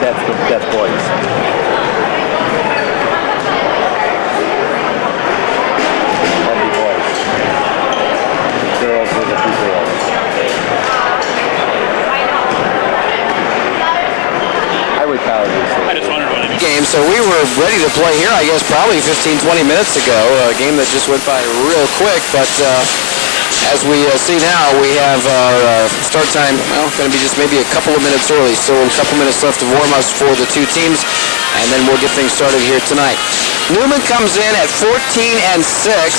That's boys. That'd be boys. Girls with a few girls. I would probably say. I just wondered what it meant. Game, so we were ready to play here, I guess, probably 15-20 minutes ago. A game that just went by real quick, but as we see now, we have our start time, going to be just maybe a couple of minutes early, so a couple minutes left to warm us for the two teams, and then we'll get things started here tonight. Newman comes in at 14-6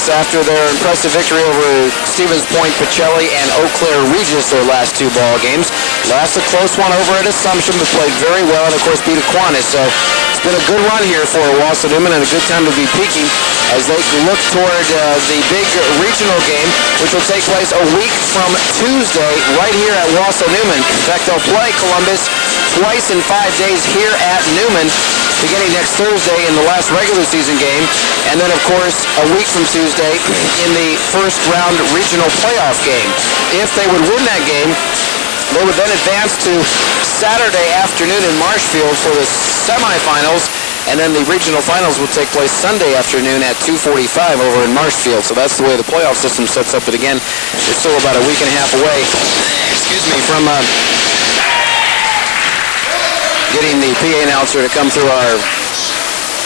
after their impressive victory over Stevens Point, Pacelli, and Eau Claire Regis their last two ball games. Lost a close one over at Assumption, but played very well, and of course beat Aquinas. So it's been a good run here for Wausau Newman and a good time to be peaking as they look toward the big regional game, which will take place a week from Tuesday right here at Wausau Newman. In fact, they'll play Columbus twice in 5 days here at Newman, beginning next Thursday in the last regular season game, and then, of course, a week from Tuesday in the first round regional playoff game. If they would win that game, they would then advance to Saturday afternoon in Marshfield for the semifinals, and then the regional finals will take place Sunday afternoon at 2:45 over in Marshfield. So that's the way the playoff system sets up. But again, we're still about a week and a half away, from getting the PA announcer to come through our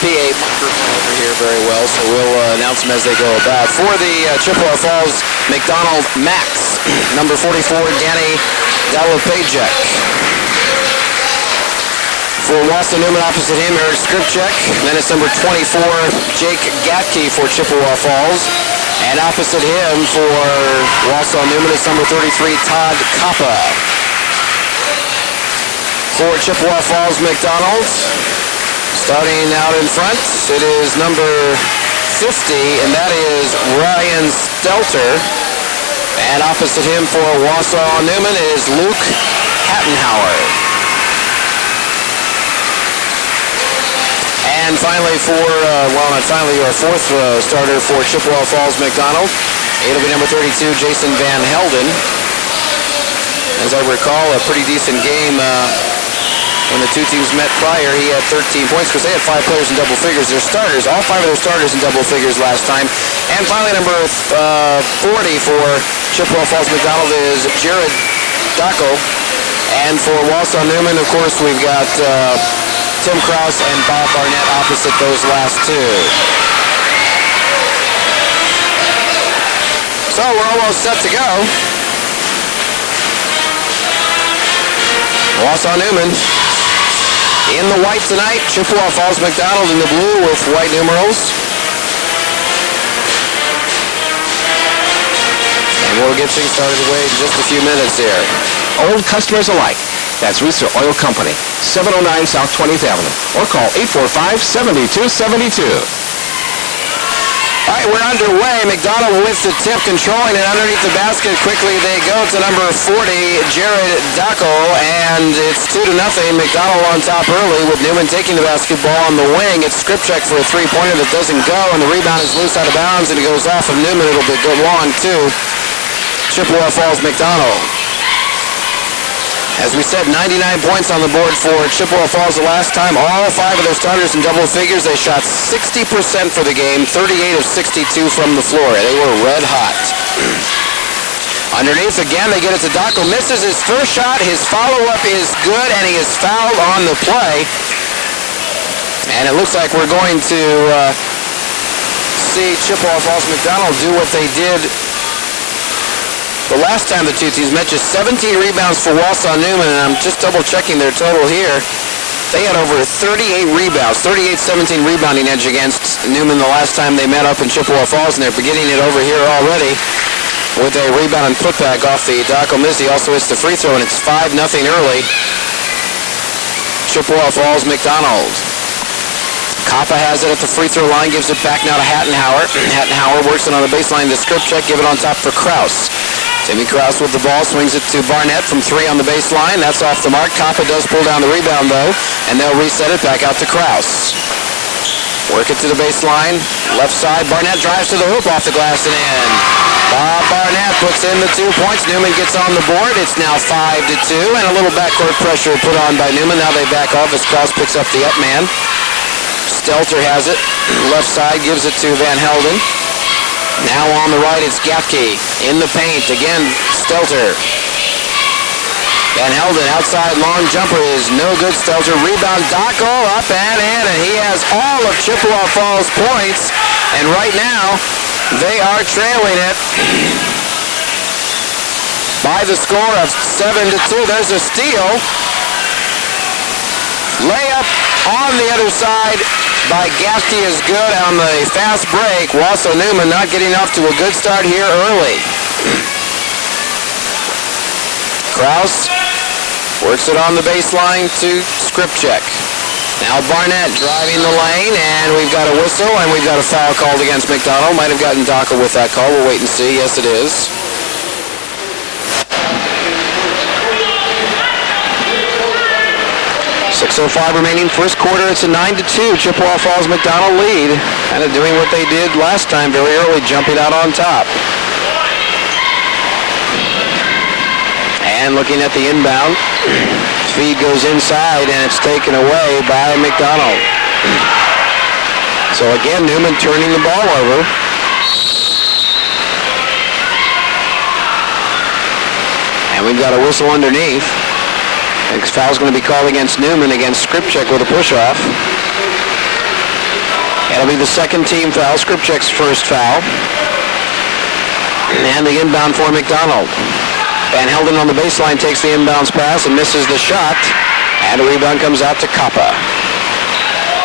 PA microphone over here very well, so we'll announce them as they go about. For the Chippewa Falls Mcdonell Max, number 44, Danny Dalopajek. For Wausau Newman, opposite him, Eric Skripchek. Then it's number 24, Jake Gatke for Chippewa Falls. And opposite him for Wausau Newman is number 33, Todd Kappa. For Chippewa Falls McDonald's, starting out in front, it is number 50, and that is Ryan Stelter. And opposite him for Wausau Newman is Luke Hattenhauer. And finally our fourth starter for Chippewa Falls McDonald, it'll be number 32, Jason Van Helden. As I recall, a pretty decent game when the two teams met prior. He had 13 points because they had 5 players in double figures. Their starters, all 5 of their starters in double figures last time. And finally, number 40 for Chippewa Falls McDonald is Jared Dacko. And for Wausau Newman, of course, we've got Tim Krause and Bob Barnett opposite those last two. So we're almost set to go. Wausau Newman in the white tonight. Chippewa Falls McDonald in the blue with white numerals. And we'll get things started away in just a few minutes here. Old customers alike. That's Rooster Oil Company, 709 South 20th Avenue, or call 845-7272. All right, we're underway. McDonald with the tip, controlling it underneath the basket. Quickly they go to number 40, Jared Dacko, and it's 2-0. McDonald on top early with Newman taking the basketball on the wing. It's Skripchek for a three-pointer that doesn't go, and the rebound is loose out of bounds, and it goes off of Newman. It'll be good long to Chippewa Falls McDonald. As we said, 99 points on the board for Chippewa Falls the last time. All 5 of their starters in double figures. They shot 60% for the game, 38 of 62 from the floor. They were red hot. Underneath again, they get it to Dacko. Misses his first shot. His follow-up is good, and he is fouled on the play. And it looks like we're going to see Chippewa Falls McDonald do what they did the last time the two teams met. Just 17 rebounds for Wausau Newman, and I'm just double-checking their total here. They had over 38 rebounds, 38-17 rebounding edge against Newman the last time they met up in Chippewa Falls, and they're beginning it over here already with a rebound and putback off the Dacko miss. He also hits the free throw, and it's 5-0 early. Chippewa Falls McDonald. Kappa has it at the free throw line, gives it back now to Hattenhauer. Hattenhauer works it on the baseline to Skripchek, give it on top for Krause. Timmy Krause with the ball, swings it to Barnett from 3 on the baseline. That's off the mark. Kappa does pull down the rebound, though, and they'll reset it back out to Krause. Work it to the baseline. Left side, Barnett drives to the hoop off the glass and in. Bob Barnett puts in the 2 points. Newman gets on the board. It's now 5-2, and a little backcourt pressure put on by Newman. Now they back off as Krause picks up the up man. Stelter has it. Left side gives it to Van Helden. Now on the right, it's Gaffke in the paint. Again, Stelter. Van Helden outside long jumper is no good. Stelter rebound. Dacko up and in, and he has all of Chippewa Falls points. And right now, they are trailing it by the score of 7-2. There's a steal. Layup on the other side by Gaffke is good on the fast break. Wausau Newman not getting off to a good start here early. Krause works it on the baseline to Skripchek. Now Barnett driving the lane, and we've got a whistle, and we've got a foul called against Mcdonell. Might have gotten Dacko with that call. We'll wait and see. Yes, it is. .6:05 remaining first quarter. It's a 9-2 Chippewa Falls Mcdonell lead. Kind of doing what they did last time very early, jumping out on top. And looking at the inbound, feed goes inside, and it's taken away by Mcdonell. So again, Newman turning the ball over. And we've got a whistle underneath. Next foul's going to be called against Newman, against Skripchek with a push-off. That'll be the second team foul, Skripchek's first foul. And the inbound for Mcdonell. Van Helden on the baseline takes the inbounds pass and misses the shot. And a rebound comes out to Kappa.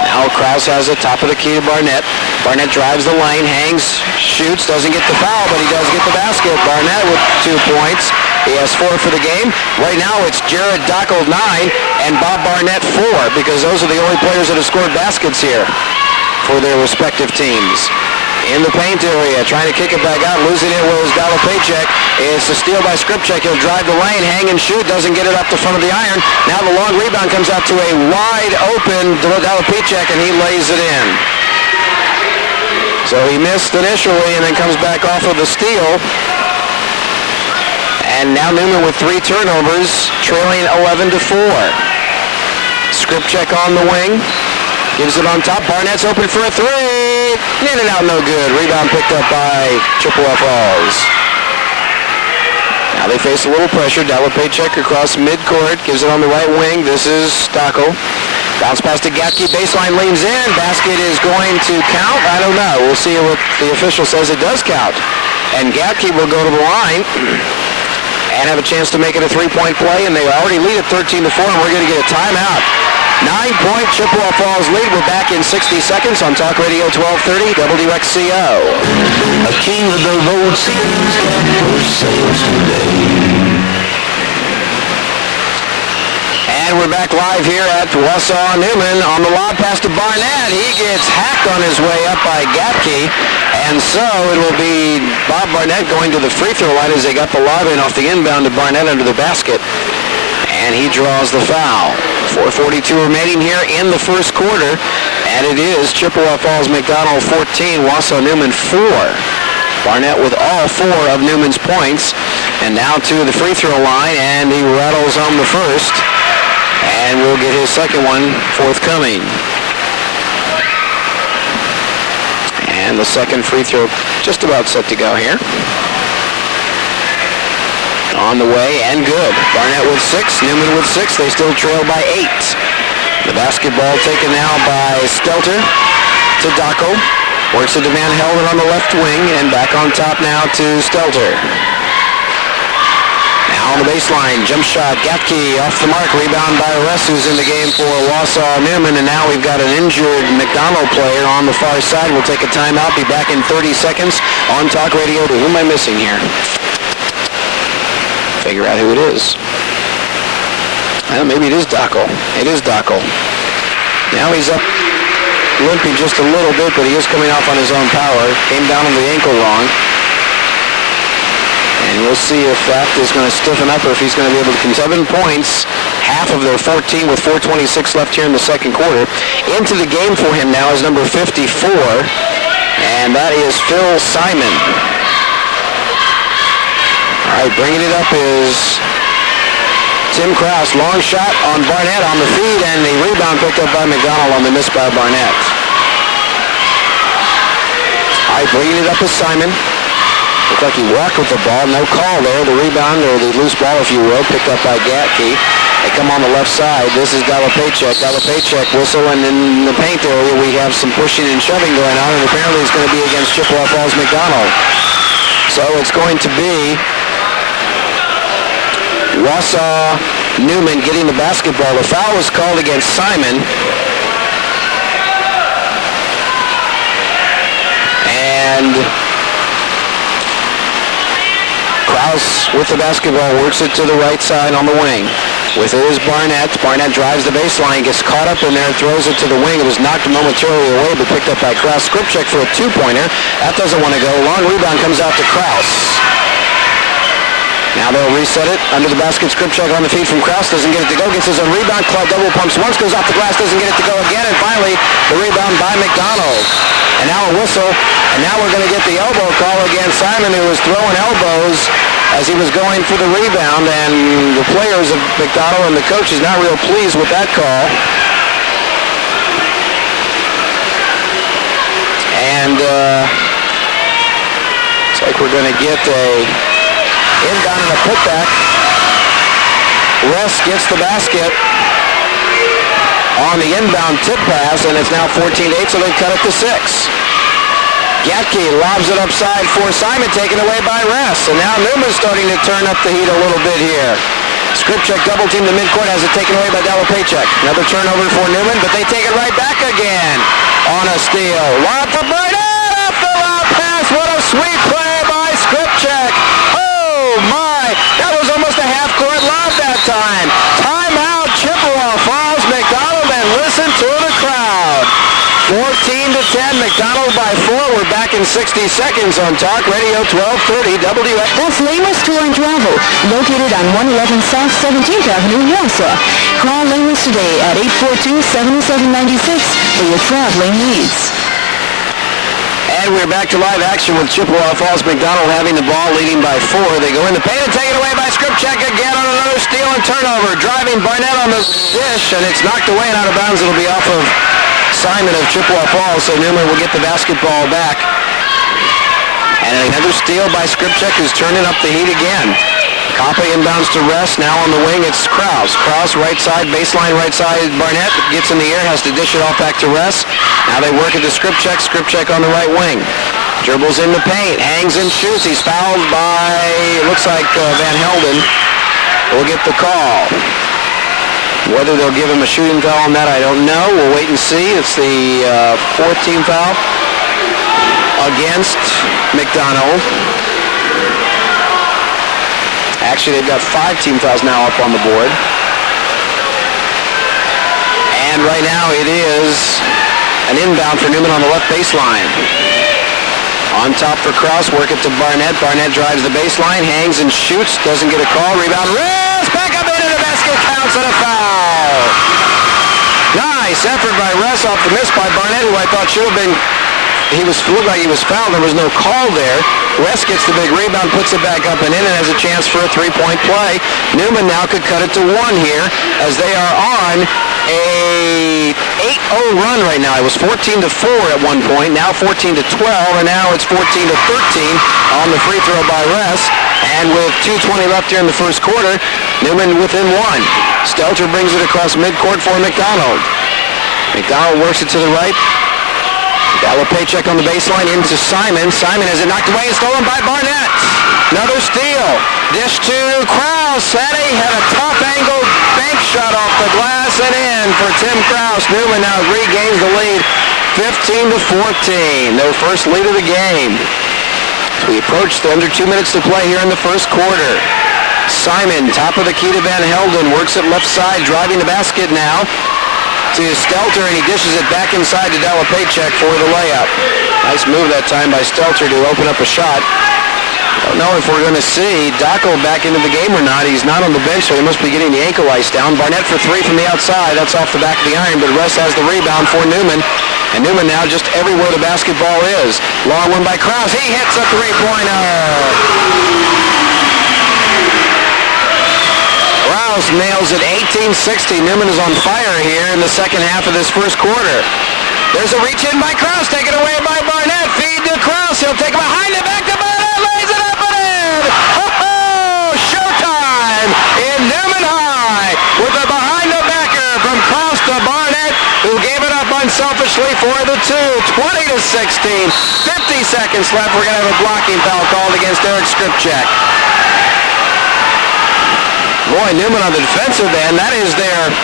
Now Krause has it, top of the key to Barnett. Barnett drives the lane, hangs, shoots, doesn't get the foul, but he does get the basket. Barnett with 2 points. He has 4 for the game. Right now it's Jared Dacko 9 and Bob Barnett 4, because those are the only players that have scored baskets here for their respective teams. In the paint area, trying to kick it back out, losing it was Dalapaychek. It's a steal by Skripchek. He'll drive the lane, hang and shoot, doesn't get it up the front of the iron. Now the long rebound comes out to a wide open Dalapaychek, and he lays it in. So he missed initially and then comes back off of the steal. And now Newman with 3 turnovers, trailing 11-4. Skripchek on the wing, gives it on top. Barnett's open for a 3. In and out, no good. Rebound picked up by Chippewa Falls. Now they face a little pressure. Dalapaychek across midcourt, gives it on the right wing. This is Dacko. Bounce pass to Gaffke. Baseline leans in. Basket is going to count. I don't know. We'll see what the official says. It does count. And Gaffke will go to the line and have a chance to make it a 3-point play. And they already lead at 13-4, and we're going to get a timeout. 9-point Chippewa Falls lead. We're back in 60 seconds on Talk Radio 1230 WXCO. A king of the road seas for sales today. And we're back live here at Wausau Newman on the lob pass to Barnett. He gets hacked on his way up by Gaffke. And so it will be Bob Barnett going to the free throw line as they got the lob in off the inbound to Barnett under the basket. And he draws the foul. 4:42 remaining here in the first quarter. And it is Chippewa Falls Mcdonell 14, Wausau Newman 4. Barnett with all 4 of Newman's points. And now to the free throw line, and he rattles home the first. And we'll get his second one forthcoming. And the second free throw just about set to go here. On the way and good. Barnett with 6, Newman with 6. They still trail by 8. The basketball taken now by Stelter to Dacko. Works it to Van Helden on the left wing, and back on top now to Stelter. Now on the baseline, jump shot, Gaffke off the mark, rebound by Russ, who's in the game for Wausau Newman, and now we've got an injured Mcdonell player on the far side. We'll take a timeout, be back in 30 seconds on Talk Radio. Who am I missing here? Figure out who it is. Well, maybe it is Dacko. It is Dacko. Now he's up limping just a little bit, but he is coming off on his own power. Came down on the ankle wrong. And we'll see if that is going to stiffen up or if he's going to be able to continue. 7 points, half of their 14 with 4:26 left here in the second quarter. Into the game for him now is number 54, and that is Phil Simon. All right, bringing it up is Tim Krause. Long shot on Barnett on the feed, and the rebound picked up by Mcdonell on the miss by Barnett. All right, bringing it up is Simon. Looked like he walked with the ball. No call there. The rebound, or the loose ball, if you will, picked up by Gatke. They come on the left side. This is Dalapaychek. Dalapaychek whistle, and in the paint area we have some pushing and shoving going on, and apparently it's going to be against Chippewa Falls Mcdonell. So it's going to be Wausau Newman getting the basketball. The foul was called against Simon. And Krause with the basketball works it to the right side on the wing. With it is Barnett. Barnett drives the baseline, gets caught up in there, throws it to the wing. It was knocked momentarily away, but picked up by Krause. Skripczyk for a two-pointer. That doesn't want to go. Long rebound comes out to Krause. Now they'll reset it. Under the basket, Skripczyk on the feed from Krause. Doesn't get it to go. Gets his own rebound. Club double pumps once. Goes off the glass. Doesn't get it to go again. And finally, the rebound by Mcdonell. And now a whistle. And now we're going to get the elbow call against Simon, who was throwing elbows as he was going for the rebound. And the players of Mcdonell and the coach is not real pleased with that call. And it's like we're going to get a inbound and a putback. West gets the basket on the inbound tip pass, and it's now 14-8, so they cut it to 6. Gatke lobs it upside for Simon, taken away by Ress. And now Newman's starting to turn up the heat a little bit here. Skripczyk double team the midcourt, has it taken away by Dalapaychek. Another turnover for Newman, but they take it right back again on a steal. Lob for Barnett, off the lob pass. What a sweet play by Skripczyk. Oh my, that was almost a half-court lob that time. Timeout, Chippewa Falls Mcdonell, and listen to the crowd. 14-10, Mcdonell by 4. We're back in 60 seconds on Talk Radio 1230 WX. That's Lamus Tour and Travel, located on 111 South 17th Avenue, Wausau. Call Lamus today at 842-7796 for your traveling needs. And we're back to live action with Chippewa Falls Mcdonell having the ball, leading by 4. They go in the paint and take it away by Skripczyk again on another steal and turnover. Driving Barnett on the dish, and it's knocked away and out of bounds. It'll be off of Simon of Chippewa Falls, so Newman will get the basketball back. And another steal by Skripczyk, who's turning up the heat again. Koppa inbounds to Rest. Now on the wing, it's Krause. Krause right side, baseline right side. Barnett gets in the air, has to dish it off back to Rest. Now they work it to Skripczyk. Skripczyk on the right wing. Dribbles in the paint, hangs and shoots. He's fouled by, it looks like Van Helden will get the call. Whether they'll give him a shooting foul on that, I don't know. We'll wait and see. It's the fourth team foul against Mcdonell. Actually, they've got 5 team fouls now up on the board. And right now it is an inbound for Newman on the left baseline. On top for Krause, work it to Barnett. Barnett drives the baseline, hangs and shoots, doesn't get a call. Rebound, Ress, back up into the basket, counts, and a foul. Nice effort by Ress off the miss by Barnett, who I thought should have been, looked like he was fouled. There was no call there. Ress gets the big rebound, puts it back up and in, and has a chance for a three-point play. Newman now could cut it to 1 here, as they are on a 8-0 run right now. It was 14-4 at one point, now 14-12, and now it's 14-13 on the free throw by Ress. And with 2:20 left here in the first quarter, Newman within 1. Stelter brings it across midcourt for Mcdonell. Mcdonell works it to the right. Dalapaychek on the baseline into Simon. Simon has it knocked away and stolen by Barnett. Another steal. Dish to Krause. He had a top angle bank shot off the glass and in for Tim Krause. Newman now regains the lead, 15-14. Their first lead of the game. As we approach the under 2 minutes to play here in the first quarter. Simon, top of the key to Van Helden, works it left side, driving the basket now to Stelter, and he dishes it back inside to Dalapaychek for the layup. Nice move that time by Stelter to open up a shot. Don't know if we're going to see Dockel back into the game or not. He's not on the bench, so he must be getting the ankle ice down. Barnett for 3 from the outside. That's off the back of the iron, but Russ has the rebound for Newman. And Newman now just everywhere the basketball is. Long one by Krause. He hits a three-pointer. Krause nails it 18-16. Newman is on fire here in the second half of this first quarter. There's a reach in by Krause, taken away by Barnett. Feed to Krause. He'll take it behind it, back to Barnett, lays it up and in. Oh, showtime in Newman High with a behind-the-backer from Krause to Barnett, who gave it up unselfishly for the two. 20-16. 50 seconds left. We're going to have a blocking foul called against Eric Skripchak. Boy, Newman on the defensive end. That is their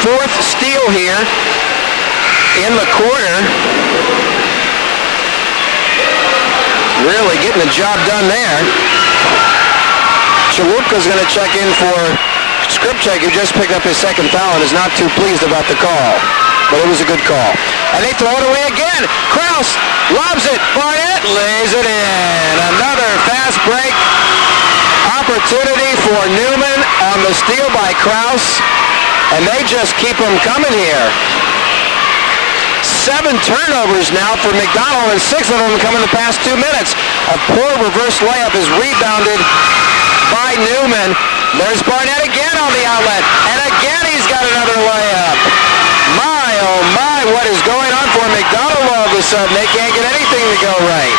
fourth steal here in the quarter. Really getting the job done there. Chalupka's going to check in for Skripchak, who just picked up his second foul and is not too pleased about the call. But it was a good call. And they throw it away again. Krause lobs it. Barnett lays it in. Another fast break opportunity for Newman on the steal by Krause. And they just keep them coming here. 7 turnovers now for Mcdonell, and 6 of them come in the past 2 minutes. A poor reverse layup is rebounded by Newman. There's Barnett again on the outlet. And again he's got another layup. My, oh my, what is going on for Mcdonell all of a sudden? They can't get anything to go right.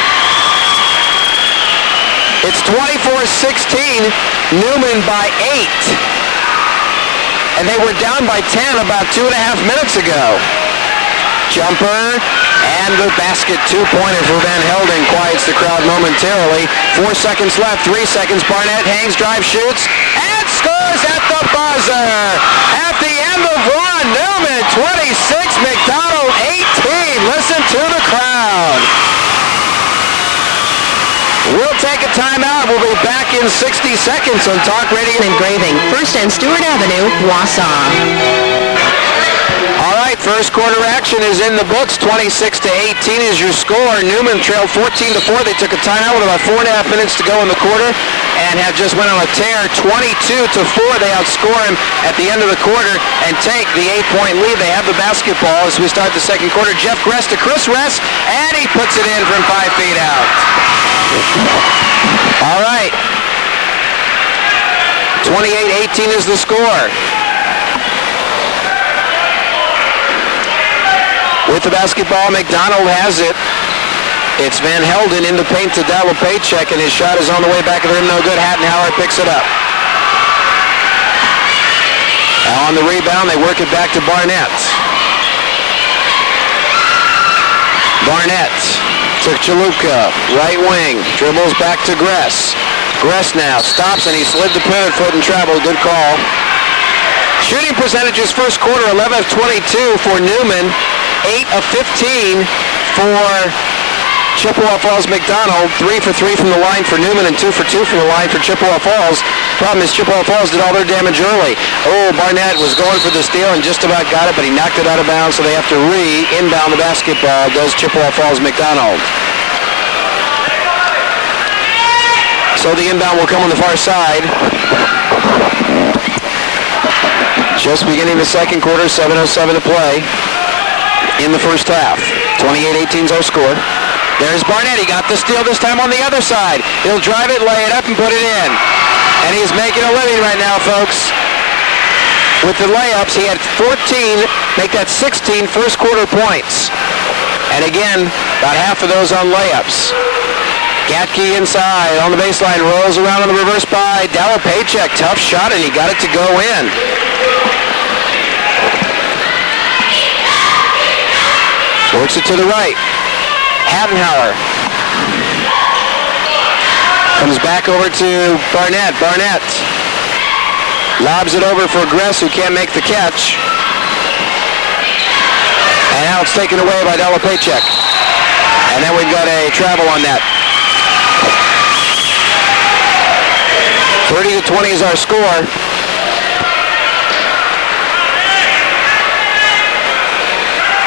It's 24-16, Newman by 8. And they were down by 10 about 2.5 minutes ago. Jumper and the basket, 2-pointer for Van Helden quiets the crowd momentarily. 4 seconds left, 3 seconds. Barnett hangs, drive, shoots, and scores at the buzzer. At the end of one, Newman 26, Mcdonell 18. Listen to the crowd. We'll take a timeout. We'll be back in 60 seconds on Talk Radio. Engraving, 1st and Stewart Avenue, Wausau. All right, first quarter action is in the books. 26-18 is your score. Newman trailed 14-4. They took a timeout with about 4.5 minutes to go in the quarter and have just went on a tear. 22-4. They outscore him at the end of the quarter and take the 8-point lead. They have the basketball as we start the second quarter. Jeff Gress to Chris Ress, and he puts it in from 5 feet out. All right. 28-18 is the score. With the basketball, Mcdonell has it. It's Van Helden in the paint to Dalopaychek, and his shot is on the way back of the rim. No good. Hattenhauer picks it up. Now on the rebound, they work it back to Barnett. Barnett to Chalupka, right wing. Dribbles back to Gress. Gress now stops, and he slid the pivot foot and traveled. Good call. Shooting percentages first quarter, 11 of 22 for Newman. 8 of 15 for Chippewa Falls Mcdonell. 3 for 3 from the line for Newman and 2 for 2 from the line for Chippewa Falls. Problem is Chippewa Falls did all their damage early. Oh, Barnett was going for the steal and just about got it, but he knocked it out of bounds, so they have to inbound the basketball. Does Chippewa Falls Mcdonell. So the inbound will come on the far side. Just beginning the second quarter, 7:07 to play in the first half. 28-18 is our score. There's Barnett. He got the steal this time on the other side. He'll drive it, lay it up, and put it in. And he's making a living right now, folks. With the layups, he had 14, make that 16 first quarter points. And again, about half of those on layups. Gatke inside on the baseline, rolls around on the reverse by Dalopaychek. Tough shot, and he got it to go in. Works it to the right. Hattenhauer comes back over to Barnett. Barnett lobs it over for Gress, who can't make the catch. And now it's taken away by Dalopaychek. And then we've got a travel on that. 30-20 is our score.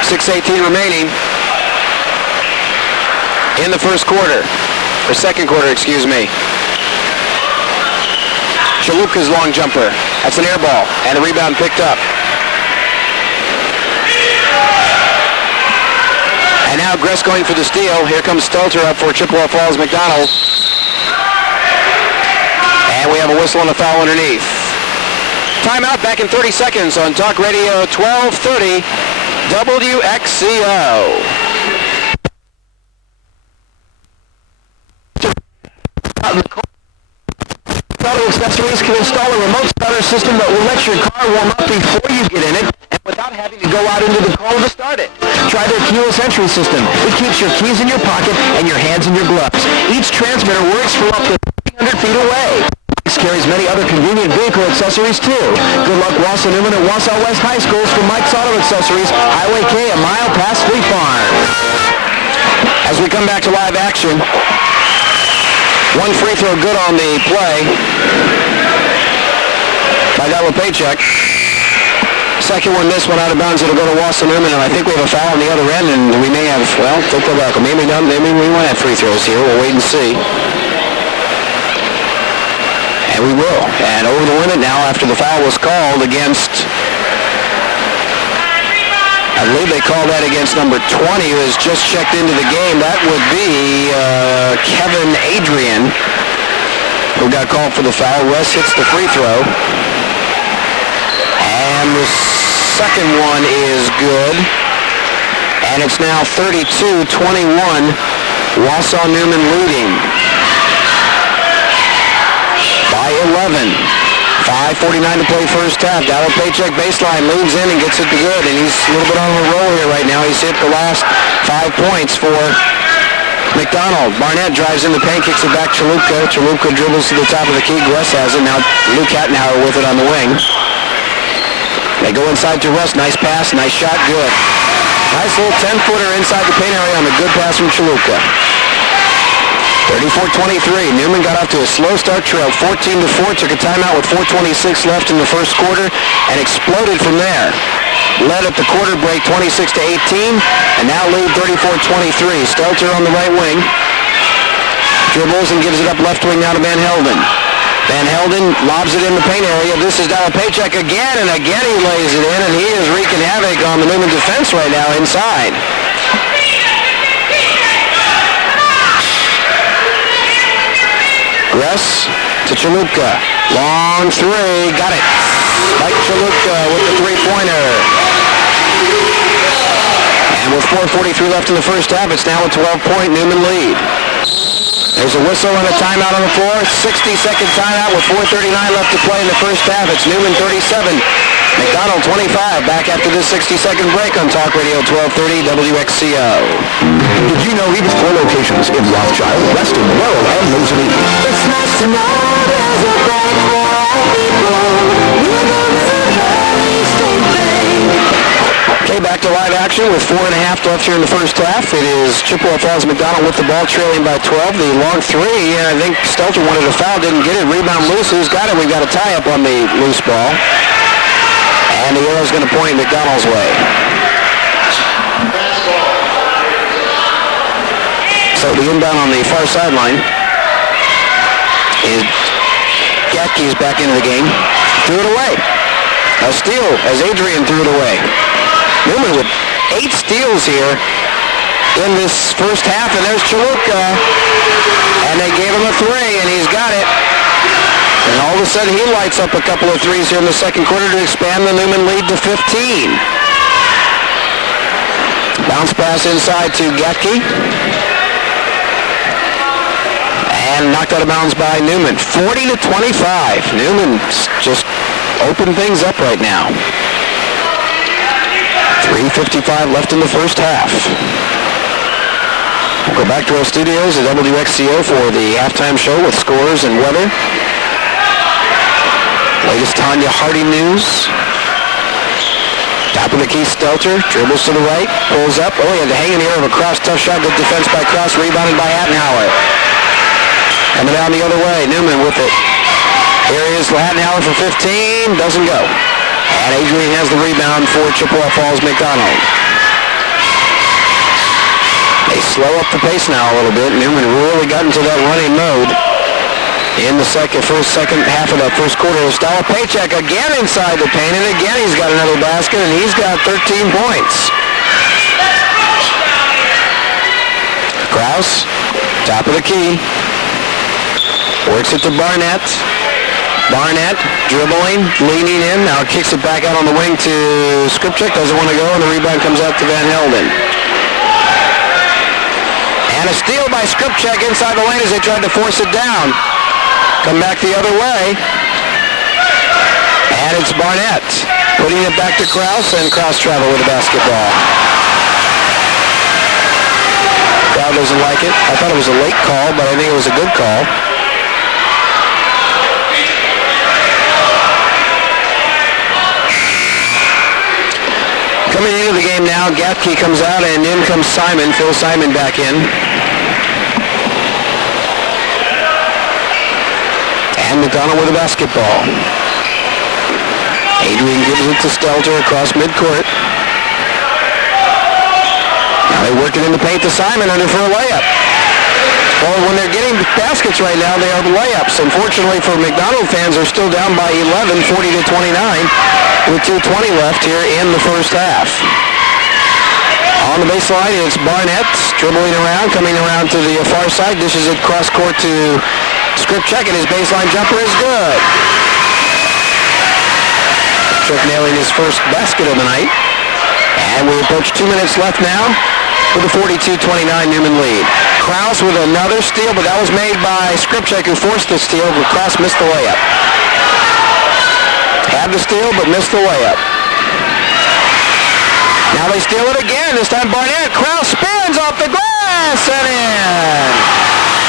.6:18 remaining in the first quarter, or second quarter, excuse me. Chalupka's long jumper. That's an air ball, and a rebound picked up. And now Gress going for the steal. Here comes Stelter up for Chippewa Falls Mcdonell. And we have a whistle and a foul underneath. timeout. Back in 30 seconds on Talk Radio 1230 WXCO. Auto Accessories can install a remote starter system that will let your car warm up before you get in it and without having to go out into the cold to start it. Try their keyless entry system. It keeps your keys in your pocket and your hands in your gloves. Each transmitter works from up to 300 feet away. Mike's carries many other convenient vehicle accessories too. Good luck Wausau Newman at Wausau West High Schools for Mike's Auto Accessories, Highway K, a mile past Fleet Farm. As we come back to live action, one free throw good on the play by Delapaychuk. Second one missed, one out of bounds. It'll go to Wausau Newman, and I think we have a foul on the other end, and we may have, well, don't go back. Maybe not. Maybe we won't have free throws here. We'll wait and see. And we will. And over the limit now after the foul was called against, I believe they called that against number 20, who has just checked into the game. That would be Kevin Adrian, who got called for the foul. Wes hits the free throw. And the second one is good. And it's now 32-21. Wausau Newman leading by 11. 5:49 to play first half. Delapaychuk baseline moves in and gets it to good, and he's a little bit on a roll here right now. He's hit the last 5 points for Mcdonell. Barnett drives in the paint, kicks it back to Chalupka. Chalupka dribbles to the top of the key. Russ has it. Now Luke Hattenhauer with it on the wing. They go inside to Russ. Nice pass, nice shot, good. Nice little 10-footer inside the paint area on a good pass from Chalupka. 34-23. Newman got off to a slow start, trailed 14-4, took a timeout with 4:26 left in the first quarter, and exploded from there. Led at the quarter break 26-18, and now lead 34-23. Stelter on the right wing. Dribbles and gives it up left wing now to Van Helden. Van Helden lobs it in the paint area. This is Delapaychuk again, and again he lays it in, and he is wreaking havoc on the Newman defense right now inside. Russ to Chalupka. Long three. Got it. Mike Chalupka with the three-pointer. And with 4:43 left in the first half, it's now a 12-point Newman lead. There's a whistle and a timeout on the floor. 60-second timeout with 4:39 left to play in the first half. It's Newman 37. Mcdonell 25. Back after this 60-second break on Talk Radio 1230 WXCO. Did you know we have 4 locations in Rothschild, Weston, Laurel, and Moseley? It's nice to know there's a bank for all people. We're the Valley State Bank. Okay, back to live action with 4.5 left here in the first half. It is Chippewa Falls Mcdonell with the ball trailing by 12. The long three, and I think Stelter wanted a foul, didn't get it. Rebound loose. Who's got it? We've got a tie-up on the loose ball. And the arrow's going to point McDonell's way. So the inbound on the far sideline is Gatke's back into the game. Threw it away. A steal as Adrian threw it away. Newman with 8 steals here in this first half, and there's Chalupka. And they gave him a 3, and he's got it. And all of a sudden, he lights up a couple of threes here in the second quarter to expand the Newman lead to 15. Bounce pass inside to Gatke. And knocked out of bounds by Newman. 40-25. Newman just opened things up right now. 3:55 left in the first half. We'll go back to our studios at WXCO for the halftime show with scores and weather. Latest Tanya Hardy news. Top of the key, Stelter. Dribbles to the right. Pulls up. Oh, he had to hang in the air of a cross. Tough shot. Good defense by Cross. Rebounded by Hattenhauer. Coming down the other way. Newman with it. Here is Hattenhauer for 15. Doesn't go. And Adrian has the rebound for Chippewa Falls Mcdonell. They slow up the pace now a little bit. Newman really got into that running mode. In the second half of that first quarter, Delapaychuk again inside the paint, and again he's got another basket, and he's got 13 points. Krause, top of the key, works it to Barnett. Barnett dribbling, leaning in, now kicks it back out on the wing to Skripchek, doesn't want to go, and the rebound comes out to Van Helden. And a steal by Skripchek inside the lane as they tried to force it down. Come back the other way. And it's Barnett putting it back to Krause, and Krause travel with the basketball. Crowd doesn't like it. I thought it was a late call, but I think it was a good call. Coming into the game now, Gaffke comes out, and in comes Simon. Phil Simon back in. And Mcdonell with the basketball. Adrian gives it to Stelter across midcourt. Now they work it in the paint to Simon under for a layup. Well, when they're getting baskets right now, they are layups. Unfortunately for Mcdonell fans, they're still down by 11, 40-29, with 2:20 left here in the first half. On the baseline, it's Barnett dribbling around, coming around to the far side, dishes it cross court to Skripchek, and his baseline jumper is good. Skripchek nailing his first basket of the night. And we approach 2 minutes left now with a 42-29 Newman lead. Krause with another steal, but that was made by Skripchek, who forced the steal, but Krause missed the layup. Had the steal, but missed the layup. Now they steal it again. This time Barnett. Krause spins off the glass and in.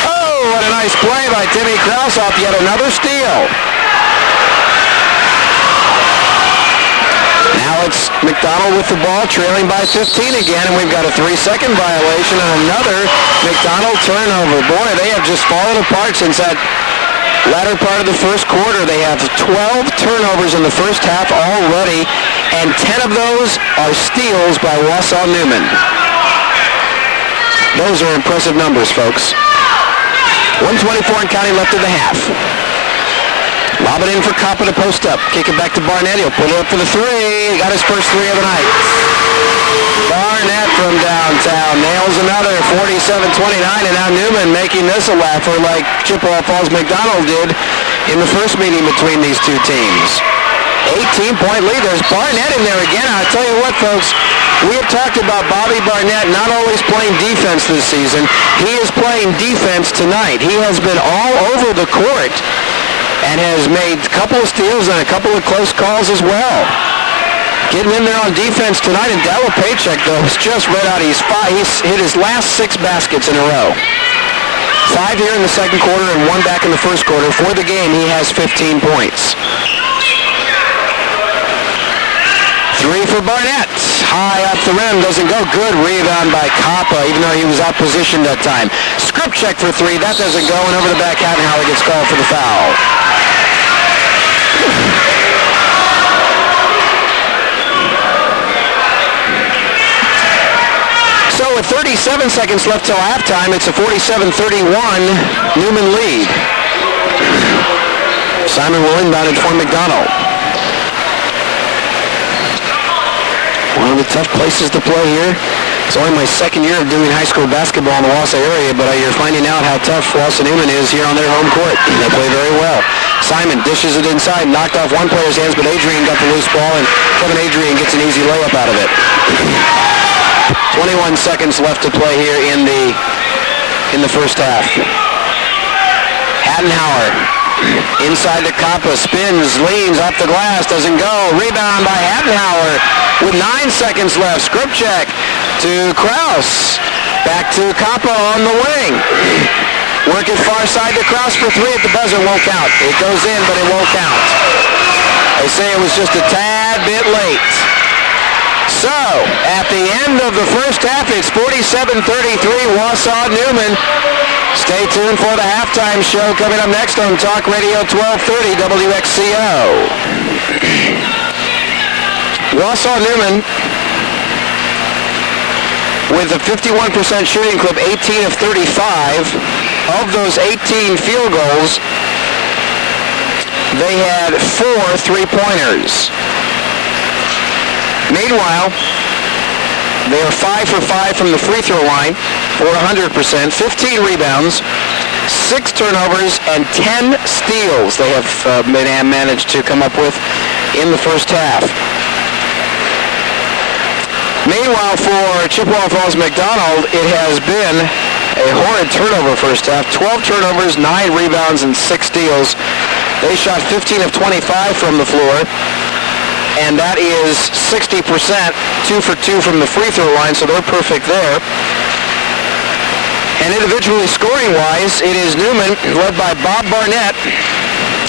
Oh, what a nice play by Timmy Krause off yet another steal. Now it's Mcdonell with the ball, trailing by 15 again, and we've got a 3-second violation and another Mcdonell turnover. Boy, they have just fallen apart since that latter part of the first quarter. They have 12 turnovers in the first half already, and 10 of those are steals by Wausau Newman. Those are impressive numbers, folks. 1:24 and counting left in the half. Lob it in for Koppa to post up. Kick it back to Barnett. He'll put it up for the three. He got his first three of the night. Barnett from downtown nails another, 47-29, and now Newman making this a laugher like Chippewa Falls Mcdonell did in the first meeting between these two teams. 18-point lead. There's Barnett in there again. I'll tell you what, folks, we have talked about Bobby Barnett not always playing defense this season. He is playing defense tonight. He has been all over the court and has made a couple of steals and a couple of close calls as well. Getting in there on defense tonight, and Della Paycheck, though, is just red out. He's hit his last 6 baskets in a row. 5 here in the second quarter and 1 back in the first quarter. For the game, he has 15 points. 3 for Barnett. High off the rim, doesn't go. Good rebound by Koppa, even though he was out positioned that time. Skripchek for 3, that doesn't go, and over the back, Hattenhauer gets called for the foul. So with 37 seconds left till halftime, it's a 47-31 Newman lead. Simon will inbound it for Mcdonell. One of the tough places to play here. It's only my second year of doing high school basketball in the Wausau area, but you're finding out how tough Wausau Newman is here on their home court. They play very well. Simon dishes it inside, knocked off one player's hands, but Adrian got the loose ball, and Kevin Adrian gets an easy layup out of it. 21 seconds left to play here in the first half. Hattenhauer inside to Koppa, spins, leans off the glass, doesn't go. Rebound by Hattenhauer with 9 seconds left. Skripchek to Krause. Back to Koppa on the wing. Work it far side to Krause for 3 at the buzzer. Won't count. It goes in, but it won't count. They say it was just a tad bit late. So, at the end of the first half, it's 47-33, Wausau Newman. Stay tuned for the halftime show coming up next on Talk Radio 1230 WXCO. Wausau Newman with a 51% shooting clip, 18 of 35. Of those 18 field goals, they had 4 three-pointers. Meanwhile, they are 5 for 5 from the free throw line for 100%, 15 rebounds, 6 turnovers and 10 steals they have managed to come up with in the first half. Meanwhile, for Chippewa Falls Mcdonell, it has been a horrid turnover first half. 12 turnovers, 9 rebounds, and 6 steals. They shot 15 of 25 from the floor, and that is 60%, 2 for 2 from the free throw line, so they're perfect there. And individually scoring-wise, it is Newman, led by Bob Barnett,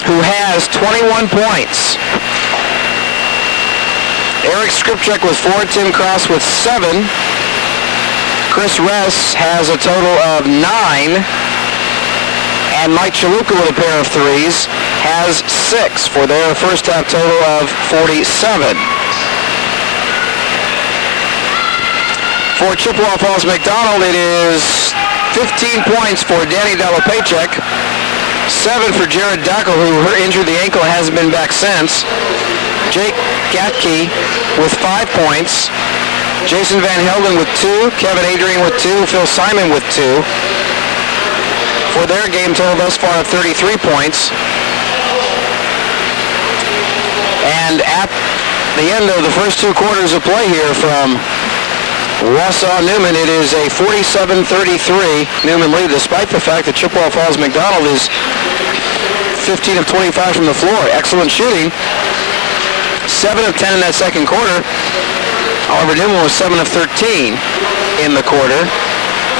who has 21 points. Eric Skripchuk with 4, Tim Cross with 7. Chris Ress has a total of 9. And Mike Chaluka with a pair of threes has 6 for their first half total of 47. For Chippewa Falls Mcdonell, it is 15 points for Danny Delapaychek, 7 for Jared Dackel, who injured the ankle and hasn't been back since. Jake Gatke with 5 points. Jason Van Helden with 2. Kevin Adrian with 2. Phil Simon with 2. For their game total thus far of 33 points. And at the end of the first 2 quarters of play here from Wausau Newman, it is a 47-33 Newman lead, despite the fact that Chippewa Falls Mcdonell is 15 of 25 from the floor. Excellent shooting. 7 of 10 in that second quarter. However, Newman was 7 of 13 in the quarter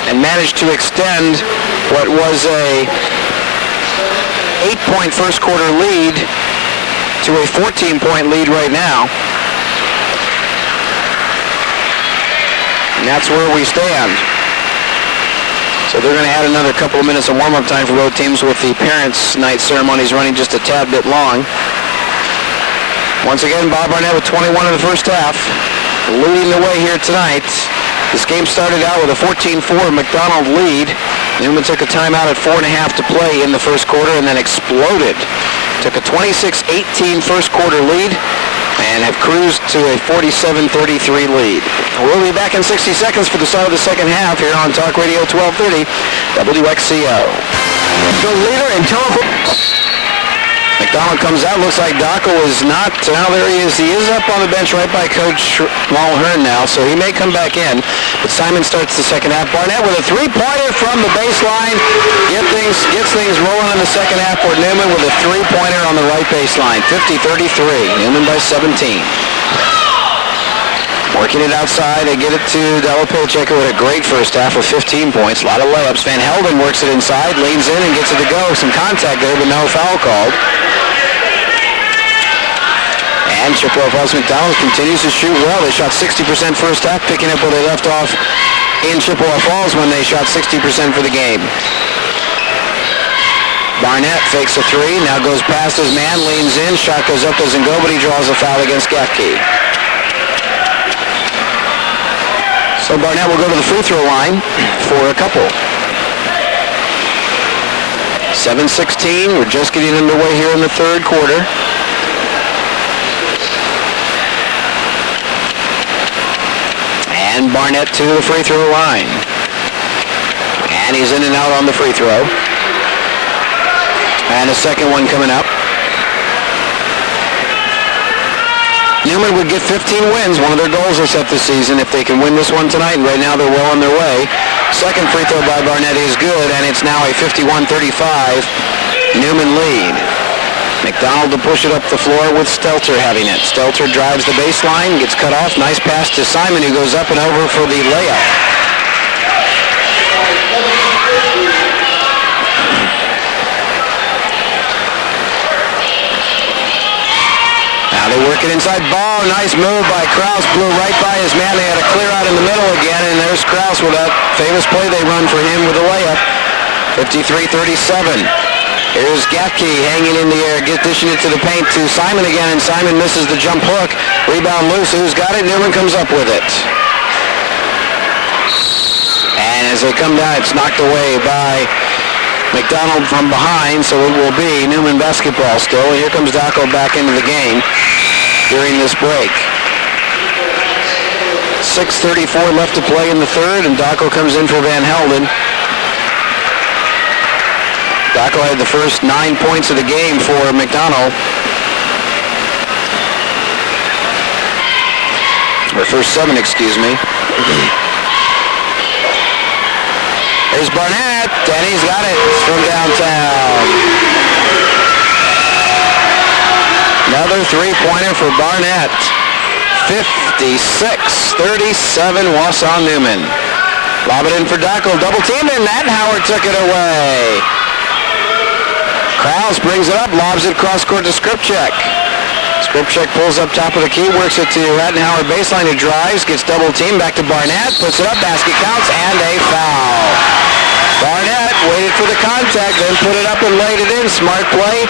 and managed to extend what was a 8-point first quarter lead to a 14-point lead right now. And that's where we stand. So they're going to add another couple of minutes of warm-up time for both teams, with the Parents' Night ceremonies running just a tad bit long. Once again, Bob Barnett with 21 in the first half, leading the way here tonight. This game started out with a 14-4 Mcdonell lead. Newman took a timeout at 4.5 to play in the first quarter and then exploded. Took a 26-18 first quarter lead and have cruised to a 47-33 lead. We'll be back in 60 seconds for the start of the second half here on Talk Radio 1230 WXCO. The leader in telephone. McDonald comes out. Looks like Dackel is not. Now there he is. He is up on the bench right by Coach Mulhern now, so he may come back in. But Simon starts the second half. Barnett with a three-pointer from the baseline. Gets things rolling in the second half for Newman with a three-pointer on the right baseline. 50-33. Newman by 17. Working it outside. They get it to Delapaychek with a great first half of 15 points. A lot of layups. Van Helden works it inside, leans in and gets it to go. Some contact there, but no foul called. And Chippewa Falls Mcdonell continues to shoot well. They shot 60% first half, picking up where they left off in Chippewa Falls when they shot 60% for the game. Barnett fakes a three, now goes past his man, leans in, shot goes up, doesn't go, but he draws a foul against Gatke. So Barnett will go to the free throw line for a couple. 7:16, we're just getting underway here in the third quarter. And Barnett to the free throw line. And he's in and out on the free throw. And a second one coming up. Newman would get 15 wins. One of their goals are set this season if they can win this one tonight. And right now they're well on their way. Second free throw by Barnett is good, and it's now a 51-35 Newman lead. McDonald to push it up the floor with Stelter having it. Stelter drives the baseline, gets cut off. Nice pass to Simon, who goes up and over for the layup. Now they work it inside. Ball, nice move by Krause. Blew right by his man. They had a clear out in the middle again, and there's Krause with that famous play they run for him with a layup. 53-37. Here's Gatke hanging in the air, dishing it to the paint to Simon again, and Simon misses the jump hook. Rebound loose. Who's got it? Newman comes up with it. And as they come down, it's knocked away by McDonald from behind, so it will be Newman basketball still. And here comes Dackel back into the game during this break. 6:34 left to play in the third, and Dackel comes in for Van Helden. Dackel had the first 9 points of the game for Mcdonell. Or first 7, excuse me. There's Barnett, and he's got it from downtown. Another three-pointer for Barnett. 56-37, Wausau Newman. Lob it in for Dackel, double team, and Howard took it away. Krause brings it up, lobs it cross court to Skripchek. Skripchek pulls up top of the key, works it to Rattenhauer baseline, who drives, gets double team, back to Barnett, puts it up, basket counts, and a foul. Barnett waited for the contact, then put it up and laid it in. Smart play.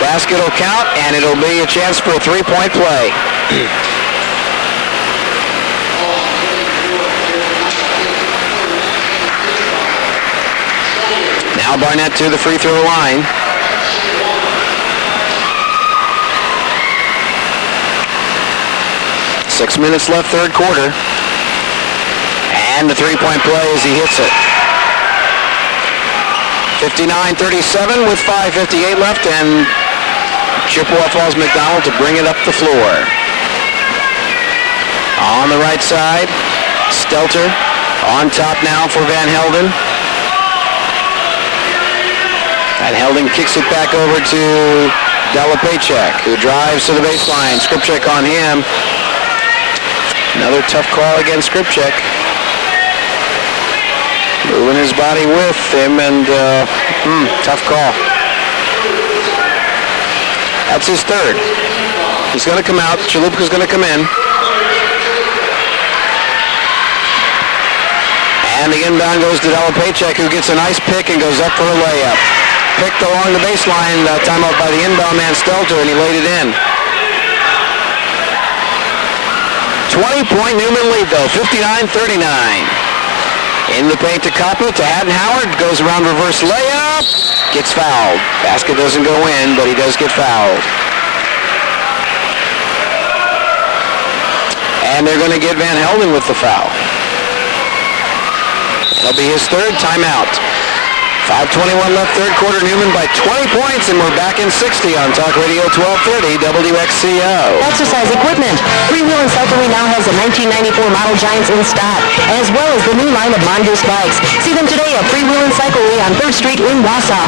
Basket will count, and it'll be a chance for a three-point play. Now Barnett to the free throw line. Six minutes left, third quarter. And the three-point play as he hits it. 59-37 with 5:58 left, and Chippewa Falls Mcdonell to bring it up the floor. On the right side, Stelter on top now for Van Helden. Van Helden kicks it back over to Delapaychak, who drives to the baseline. Skripchek on him. Another tough call against Skripchek. Moving his body with him, and tough call. That's his third. He's going to come out. Chalupka's going to come in. And the inbound goes to Delapaychak, who gets a nice pick and goes up for a layup. Picked along the baseline, timeout by the inbound man Stelter, and he laid it in. 20-point Newman lead, though, 59-39. In the paint to Koppa, to Hattenhauer, goes around reverse layup, gets fouled. Basket doesn't go in, but he does get fouled. And they're going to get Van Helden with the foul. That'll be his third timeout. 5:21 left, third quarter. Newman by 20 points, and we're back in 60 on Talk Radio 1230 WXCO. Exercise equipment. Freewheel Cyclery now has the 1994 model Giants in stock, as well as the new line of Mongoose bikes. See them today at Freewheel Cyclery on 3rd Street in Wausau.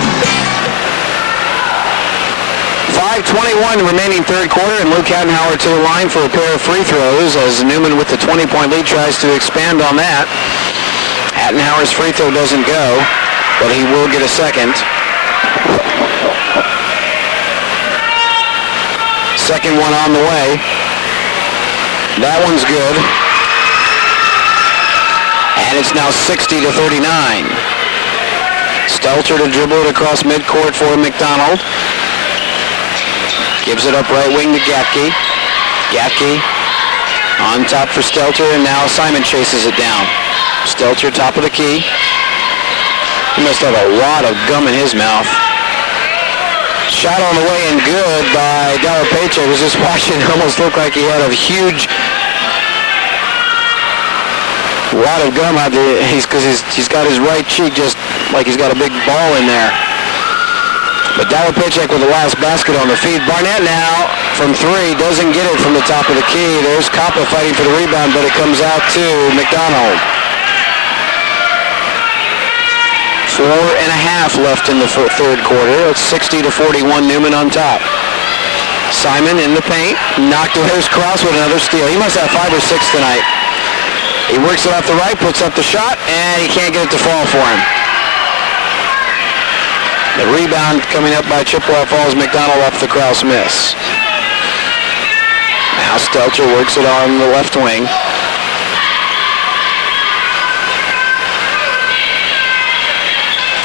5:21 remaining third quarter, and Luke Hattenhauer to the line for a pair of free throws as Newman with the 20-point lead tries to expand on that. Hattenhauer's free throw doesn't go, but he will get a second. Second one on the way. That one's good. And it's now 60-39. Stelter to dribble it across midcourt for Mcdonell. Gives it up right wing to Gatke. Gatke on top for Stelter, and now Simon chases it down. Stelter top of the key. He must have a lot of gum in his mouth. Shot on the way and good by Delapaychak. Was just watching. It almost looked like he had a huge wad of gum out there. Because he's got his right cheek just like he's got a big ball in there. But Delapaychak with the last basket on the feed. Barnett now from three doesn't get it from the top of the key. There's Koppa fighting for the rebound, but it comes out to Mcdonell. 4.5 left in the third quarter. It's 60-41, Newman on top. Simon in the paint. Knocked away his cross with another steal. He must have 5 or 6 tonight. He works it off the right, puts up the shot, and he can't get it to fall for him. The rebound coming up by Chippewa Falls Mcdonell off the Krause miss. Now Stelter works it on the left wing.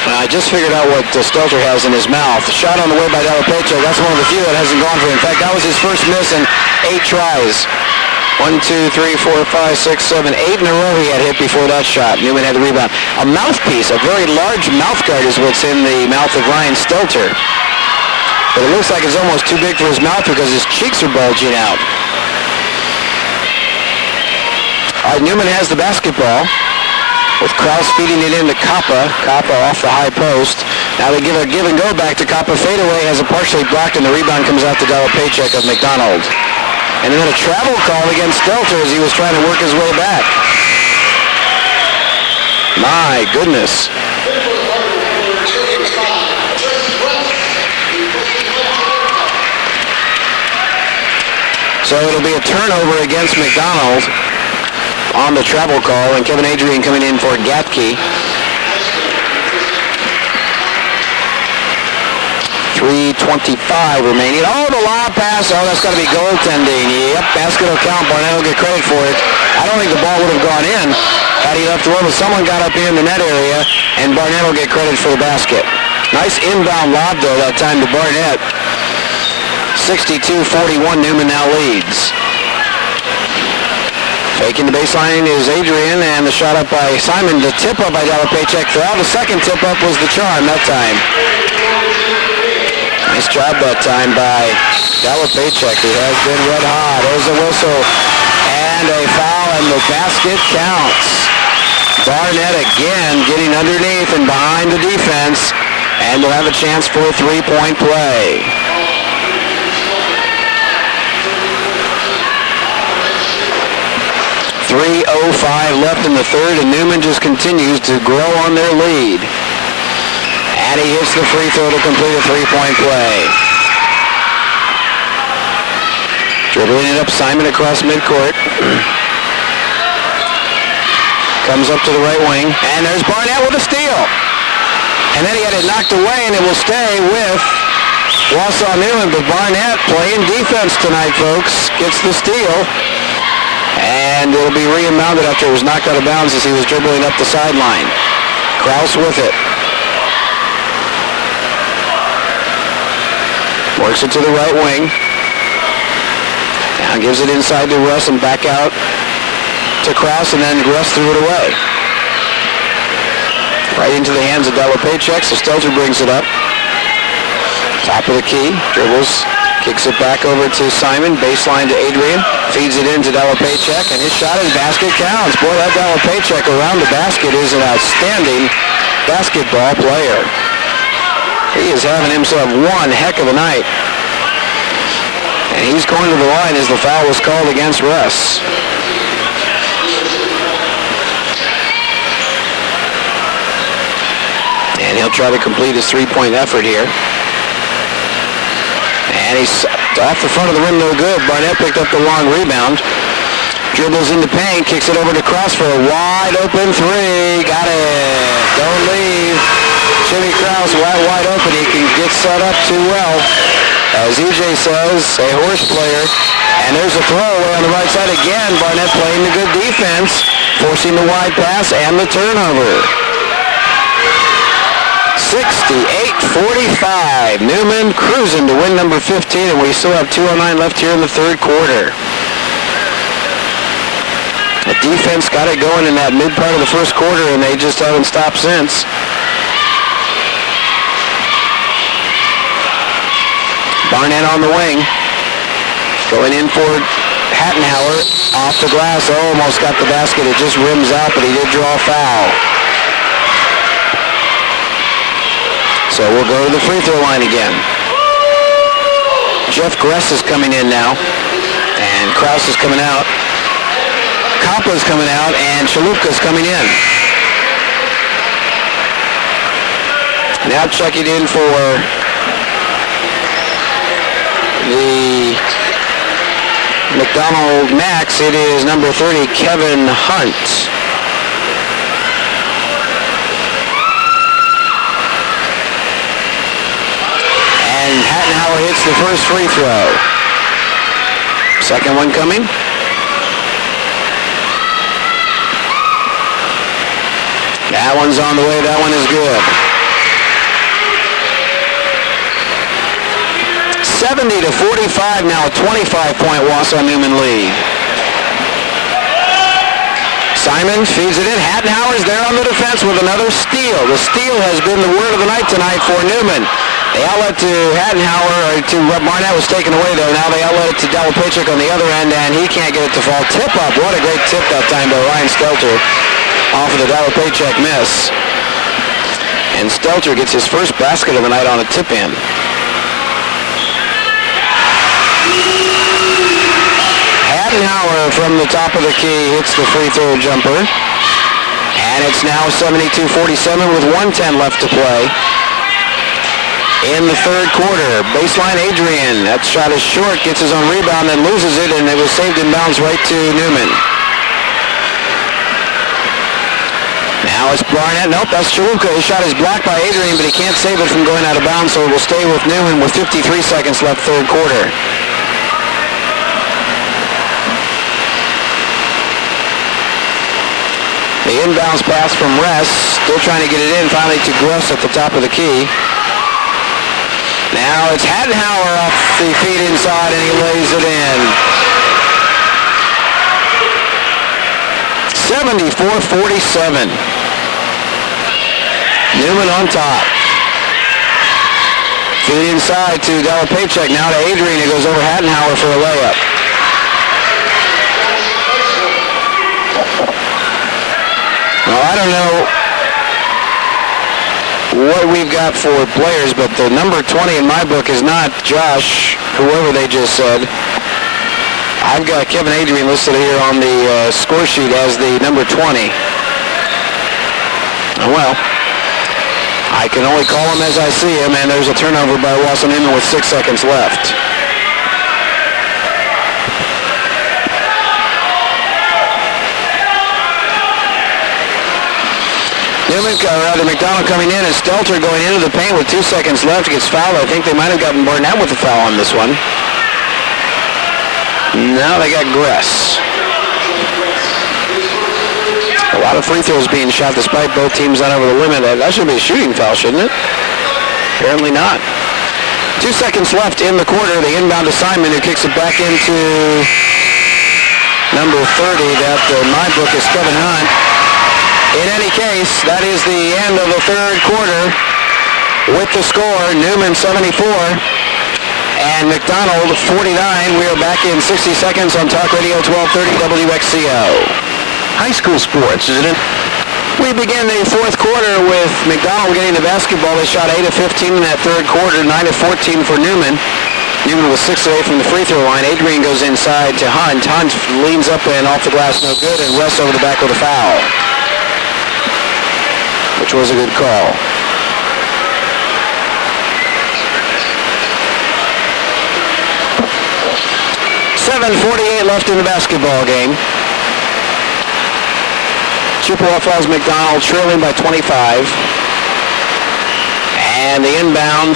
I just figured out what Stelter has in his mouth. Shot on the way by Delapaychak. That's one of the few that hasn't gone for him. In fact, that was his first miss in 8 tries. 1, 2, 3, 4, 5, 6, 7, 8 in a row he had hit before that shot. Newman had the rebound. A mouthpiece, a very large mouth guard is what's in the mouth of Ryan Stelter. But it looks like it's almost too big for his mouth because his cheeks are bulging out. All right, Newman has the basketball, with Krause feeding it into Koppa. Koppa off the high post. Now they give a give and go back to Kappa. Fadeaway has a partially blocked, and the rebound comes out to Della Paycheck of Mcdonell. And then a travel call against Stelter as he was trying to work his way back. My goodness. So it'll be a turnover against McDonald on the travel call, and Kevin Adrian coming in for Gatke. 3:25 remaining. Oh, the lob pass. Oh, that's got to be goaltending. Yep, basket will count. Barnett will get credit for it. I don't think the ball would have gone in had he left the room, but someone got up here in the net area, and Barnett will get credit for the basket. Nice inbound lob, though, that time to Barnett. 62-41, Newman now leads. Faking the baseline is Adrian, and the shot up by Simon. The tip up by Della Paycheck. The second tip up was the charm that time. Nice job that time by Della Paycheck, who has been red hot. There's a whistle and a foul, and the basket counts. Barnett again getting underneath and behind the defense, and will have a chance for a three-point play. 3:05 left in the third, and Newman just continues to grow on their lead. And he hits the free throw to complete a three-point play. Dribbling it up, Simon across midcourt. Comes up to the right wing, and there's Barnett with a steal. And then he had it knocked away, and it will stay with Wausau Newman, but Barnett playing defense tonight, folks. Gets the steal. And it'll be re-inbounded after it was knocked out of bounds as he was dribbling up the sideline. Krause with it. Works it to the right wing. Now gives it inside to Russ and back out to Krause, and then Russ threw it away. Right into the hands of Della Paycheck, so Stelter brings it up. Top of the key, dribbles. Kicks it back over to Simon, baseline to Adrian, feeds it into Della Paycheck, and his shot and basket counts. Boy, that Della Paycheck around the basket is an outstanding basketball player. He is having himself one heck of a night. And he's going to the line as the foul was called against Russ. And he'll try to complete his three-point effort here. And he's off the front of the rim, no good. Barnett picked up the long rebound. Dribbles into paint, kicks it over to Krause for a wide open three. Got it. Don't leave. Jimmy Krause wide open. He can get set up too well. As EJ says, a horse player. And there's a throwaway on the right side again. Barnett playing the good defense, forcing the wide pass and the turnover. 68-45. Newman cruising to win number 15, and we still have 2:09 left here in the third quarter. The defense got it going in that mid part of the first quarter, and they just haven't stopped since. Barnett on the wing. Going in for Hattenhauer. Off the glass. Almost got the basket. It just rims out, but he did draw a foul. So we'll go to the free throw line again. Jeff Gress is coming in now. And Krause is coming out. Koppel's coming out, and Chalupka's coming in. Now checking in for the McDonald Max, it is number 30, Kevin Hunt. And Hattenhauer hits the first free throw. Second one coming. That one's on the way. That one is good. 70-45 now, a 25-point Wausau Newman lead. Simon feeds it in. Hattenhauer's there on the defense with another steal. The steal has been the word of the night tonight for Newman. The outlet to Hattenhauer, or to Barnett was taken away though. Now they outlet it to Della Paycheck on the other end, and he can't get it to fall. Tip up. What a great tip that time by Ryan Stelter off of the Della Paycheck miss. And Stelter gets his first basket of the night on a tip-in. Hattenhauer from the top of the key hits the free throw jumper. And it's now 72-47 with 1:10 left to play in the third quarter. Baseline Adrian. That shot is short, gets his own rebound and loses it, and it was saved in bounds right to Newman. Now it's Barnett. Nope, that's Chalupka. His shot is blocked by Adrian, but he can't save it from going out of bounds, so it will stay with Newman with 53 seconds left third quarter. The inbounds pass from Ress, still trying to get it in, finally to Gruss at the top of the key. Now it's Hattenhauer off the feet inside, and he lays it in. 74-47. Newman on top. Feet inside to Delapaychek, now to Adrian, who goes over Hattenhauer for a layup. Well, I don't know what we've got for players, but the number 20 in my book is not Josh, whoever they just said. I've got Kevin Adrian listed here on the score sheet as the number 20. Well, I can only call him as I see him, and there's a turnover by Wausau Newman with 6 seconds left. Mcdonell coming in, and Stelter going into the paint with 2 seconds left. Gets fouled. I think they might have gotten Barnett with the foul on this one. Now they got Gress. A lot of free throws being shot despite both teams not over the limit. That should be a shooting foul, shouldn't it? Apparently not. 2 seconds left in the quarter. The inbound to Simon, who kicks it back into number 30. That in my book is Kevin Hunt. In any case, that is the end of the third quarter with the score, Newman 74 and McDonald 49. We are back in 60 seconds on Talk Radio 1230 WXCO. High school sports, isn't it? We begin the fourth quarter with McDonald getting the basketball. They shot 8 of 15 in that third quarter, 9 of 14 for Newman. Newman was 6 away from the free throw line. Adrian goes inside to Hunt. Hunt leans up and off the glass, no good, and Russ over the back with a foul, which was a good call. .48 left in the basketball game. Chippewa Falls McDonald trailing by 25. And the inbound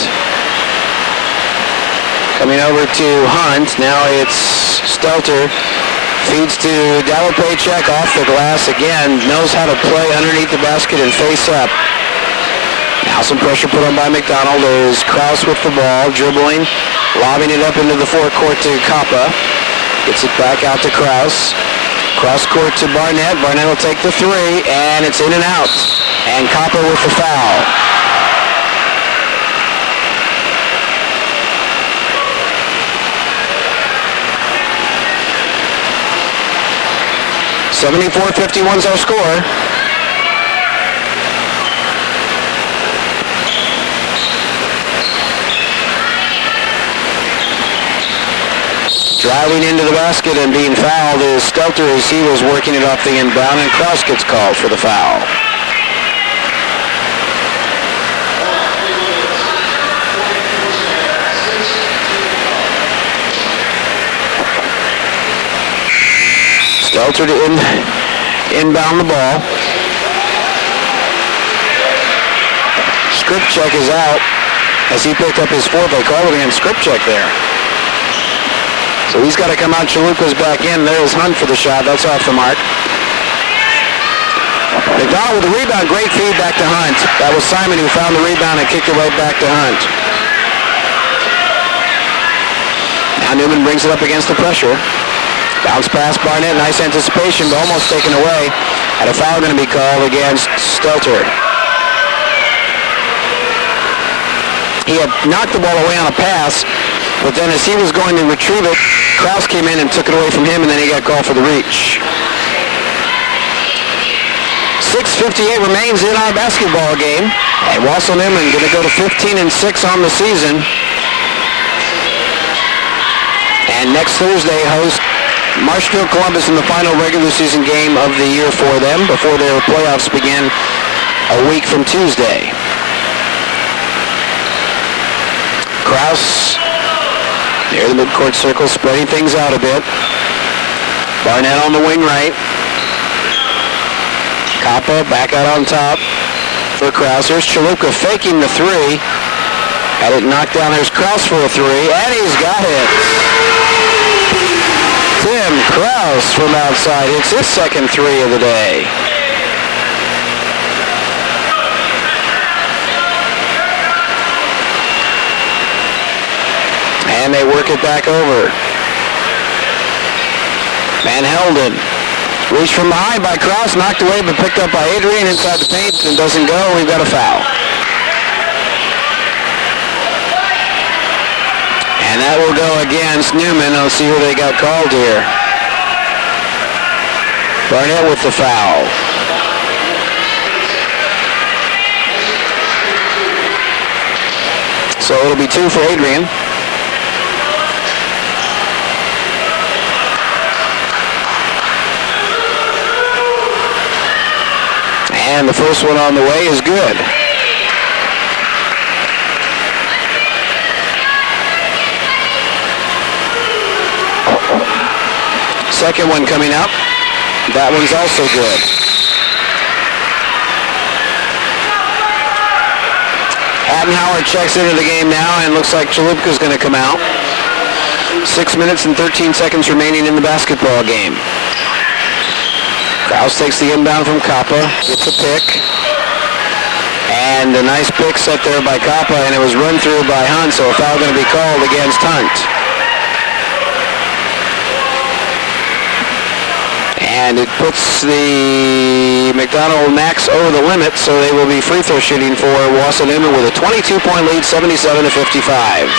coming over to Hunt. Now it's Stelter. Feeds to Delapaychek off the glass again. Knows how to play underneath the basket and face up. Now some pressure put on by McDonald. There's Krause with the ball, dribbling, lobbing it up into the forecourt to Kappa. Gets it back out to Krause. Cross court to Barnett. Barnett will take the three, and it's in and out. And Kappa with the foul. .74-51 is our score. Driving into the basket and being fouled is Stelter as he was working it off the inbound, and Krause gets called for the foul. Stelter to inbound the ball. Skripchek is out as he picked up his fourth. They called it against Skripchek there. So he's got to come out. Chalupa's back in. There's Hunt for the shot. That's off the mark. McDonald with the rebound. Great feed back to Hunt. That was Simon who found the rebound and kicked it right back to Hunt. Now Newman brings it up against the pressure. Bounce pass Barnett. Nice anticipation, but almost taken away. And a foul going to be called against Stelter. He had knocked the ball away on a pass, but then as he was going to retrieve it, Krause came in and took it away from him, and then he got called for the reach. 6:58 remains in our basketball game. And Wassel Newman going to go to 15-6 on the season. And next Thursday host Marshfield Columbus in the final regular season game of the year for them before their playoffs begin a week from Tuesday. Krause near the midcourt circle, spreading things out a bit. Barnett on the wing right. Kappa back out on top for Krause. Here's Chalupka faking the three. Had it knocked down. There's Krause for a three, and he's got it. Tim Krause from outside. It's his second three of the day. And they work it back over. Van Helden. Reached from behind by Krause, knocked away but picked up by Adrian inside the paint and doesn't go. We've got a foul. And that will go against Newman. Let's see who they got called here. Barnett with the foul. So it'll be 2 for Adrian. And the first one on the way is good. Second one coming up. That one's also good. Hattenhauer checks into the game now and looks like Chalupka's going to come out. 6 minutes and 13 seconds remaining in the basketball game. Krause takes the inbound from Kappa, gets a pick. And a nice pick set there by Kappa, and it was run through by Hunt, so a foul going to be called against Hunt. And it puts the Mcdonell Max over the limit, so they will be free throw shooting for Wassel Newman with a 22-point lead, 77-55.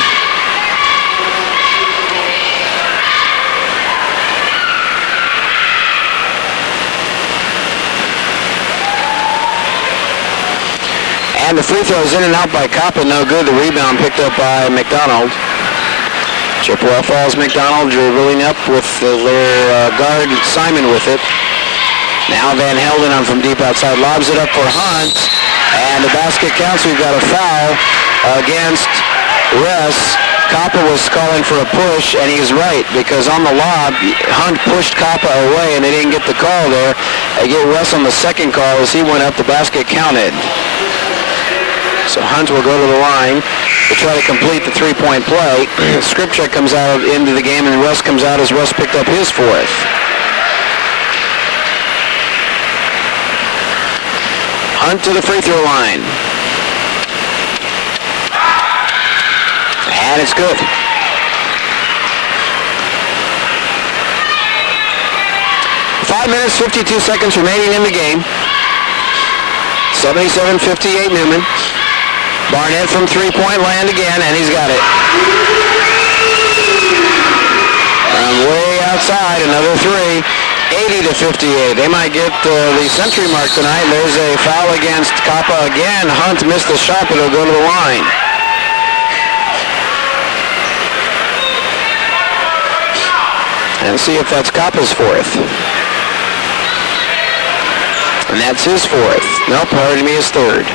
And the free throw is in and out by Kappa, no good. The rebound picked up by McDonald. Chippewa Falls McDonald dribbling up with their guard Simon with it. Now Van Helden on from deep outside lobs it up for Hunt. And the basket counts. We've got a foul against Russ. Kappa was calling for a push, and he's right, because on the lob, Hunt pushed Kappa away, and they didn't get the call there. They get Russ on the second call as he went up. The basket counted. So Hunt will go to the line to try to complete the three-point play. Skripchak comes out into the game, and Russ comes out as Russ picked up his fourth. Hunt to the free throw line. And it's good. Five minutes, 52 seconds remaining in the game. 77-58 Newman. Barnett from three-point land again, and he's got it. From way outside, another three, 80-58. They might get the century mark tonight. There's a foul against Kappa again. Hunt missed the shot, but it'll go to the line. And see if that's Kappa's fourth. And that's his fourth. No, pardon me, his third.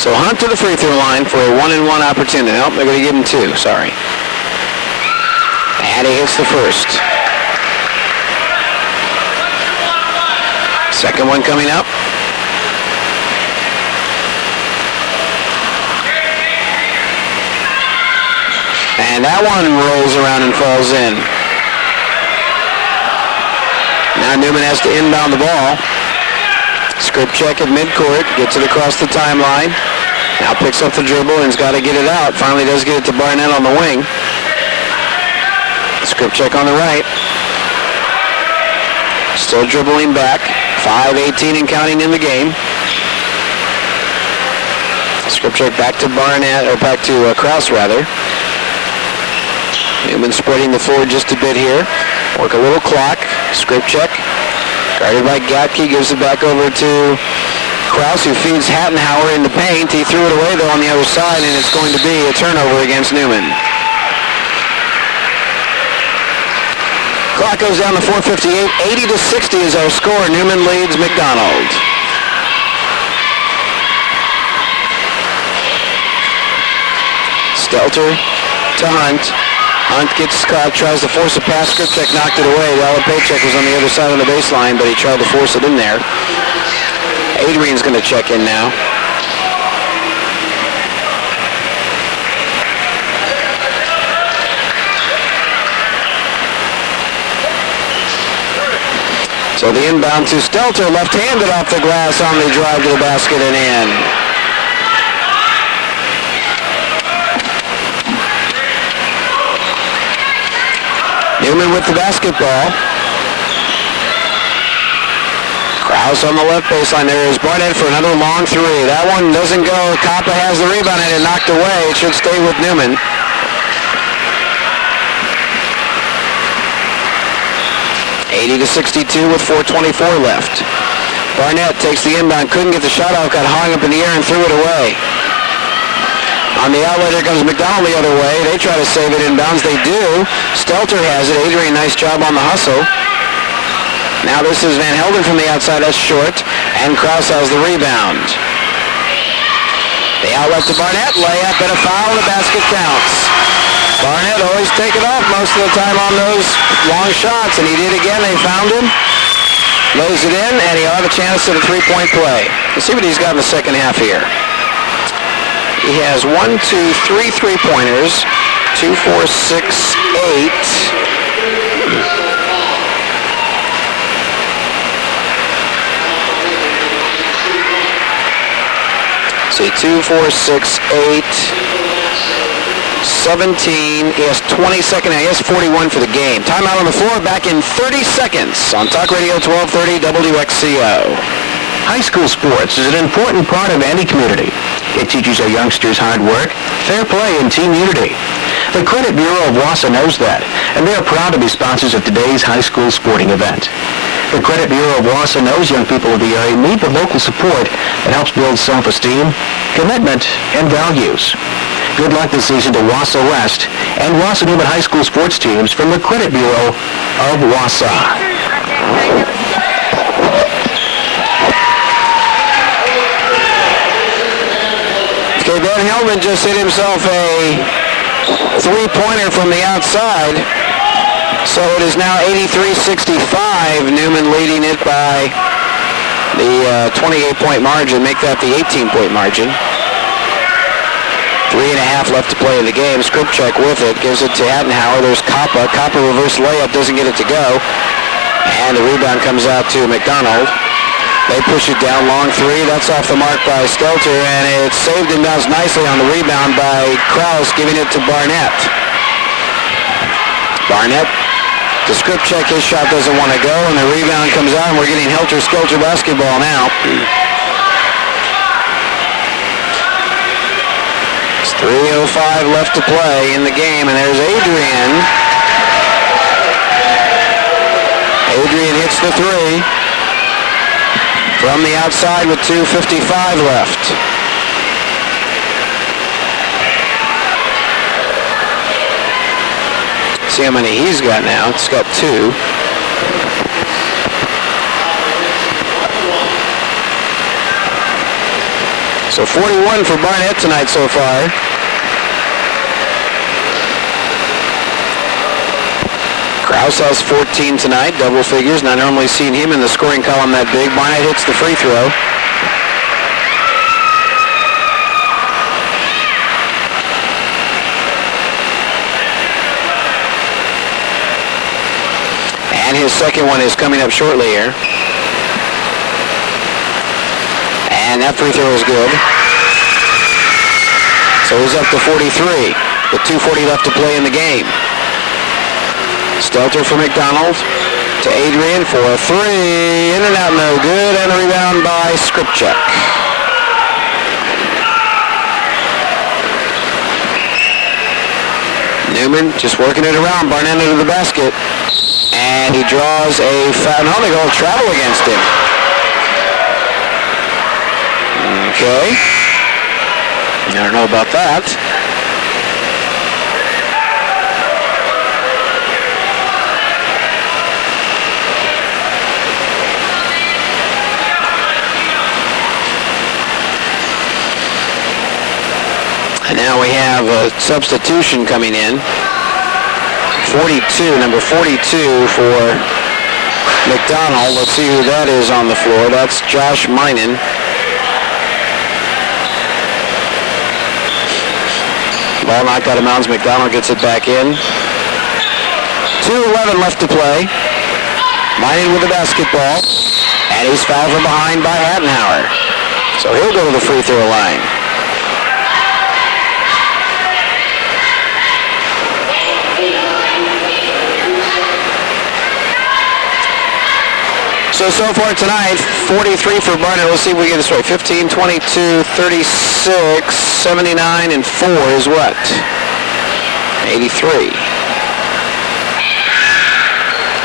So Hunt to the free throw line for a 1-and-1 opportunity. Nope, they're going to give him two, sorry. And he hits the first. Second one coming up. And that one rolls around and falls in. Now Newman has to inbound the ball. Skripchak at midcourt, gets it across the timeline. Now picks up the dribble and's got to get it out. Finally does get it to Barnett on the wing. Skripchak on the right. Still dribbling back. 5:18 and counting in the game. Skripchak back to Barnett, or back to Krause rather. Newman spreading the floor just a bit here. Work a little clock. Skripchak Guarded by Gatke, gives it back over to Kraus, who feeds Hattenhauer in the paint. He threw it away, though, on the other side, and it's going to be a turnover against Newman. Clock goes down to 4:58. 80-60 is our score. Newman leads McDonald. Stelter to Hunt. Hunt gets caught, tries to force a pass. Skripchek knocked it away. Alapaychek was on the other side of the baseline, but he tried to force it in there. Adrian's going to check in now. So the inbound to Stelter, left-handed off the glass on the drive to the basket and in. Newman with the basketball. Kraus on the left baseline. There is Barnett for another long three. That one doesn't go. Kappa has the rebound and it knocked away. It should stay with Newman. (80-62) with 4:24 left. Barnett takes the inbound, couldn't get the shot out, got hung up in the air and threw it away. On the outlet, here comes McDonald the other way. They try to save it inbounds. They do. Stelter has it. Adrian, nice job on the hustle. Now this is Van Helden from the outside. That's short. And Kraus has the rebound. The outlet to Barnett. Layup and a foul. The basket counts. Barnett always take it off most of the time on those long shots. And he did again. They found him. Lays it in. And he'll have a chance at a three-point play. Let's see what he's got in the second half here. He has 1, 2, 3 3-pointers, 2, 4, 6, 8. See, 2, 4, 6, 8, 17. He has 20 seconds. He has 41 for the game. Timeout on the floor. Back in 30 seconds on Talk Radio 1230 WXCO. High school sports is an important part of any community. It teaches our youngsters hard work, fair play, and team unity. The Credit Bureau of Wausau knows that, and they are proud to be sponsors of today's high school sporting event. The Credit Bureau of Wausau knows young people of the area need the local support that helps build self-esteem, commitment, and values. Good luck this season to Wausau West and Wausau Newman High School sports teams from the Credit Bureau of Wausau. Okay, Van Helden just hit himself a three-pointer from the outside. So it is now 83-65. Newman leading it by the 28-point margin. Make that the 18-point margin. 3.5 left to play in the game. Skripchek with it. Gives it to Hattenhauer. There's Kappa. Kappa reverse layup. Doesn't get it to go. And the rebound comes out to McDonald. They push it down, long three. That's off the mark by Stelter, and it's saved and bounced nicely on the rebound by Kraus, giving it to Barnett. Barnett to Skripchek. His shot doesn't want to go, and the rebound comes out, and we're getting helter-skelter basketball now. It's 3:05 left to play in the game, and there's Adrian. Adrian hits the three from the outside with 2:55 left. See how many he's got now. It's got 2. So 41 for Barnett tonight so far. Kraus has 14 tonight, double figures. Not normally seen him in the scoring column that big. Barnett hits the free throw. And his second one is coming up shortly here. And that free throw is good. So he's up to 43 with 2:40 left to play in the game. Stelter for McDonald to Adrian for a three. In and out, no good. And a rebound by Skripchek. Newman just working it around. Barnett into the basket. And he draws a foul. No, they go travel against him. Okay. I don't know about that. And now we have a substitution coming in. 42, number 42 for Mcdonell. Let's see who that is on the floor. That's Josh Minen. Ball knocked out of bounds. Mcdonell gets it back in. 2:11 left to play. Minen with the basketball. And he's fouled from behind by Hattenhauer. So he'll go to the free throw line. So far tonight, 43 for Barnett. Let's see if we get this right. 15, 22, 36, 79, and 4 is what? 83.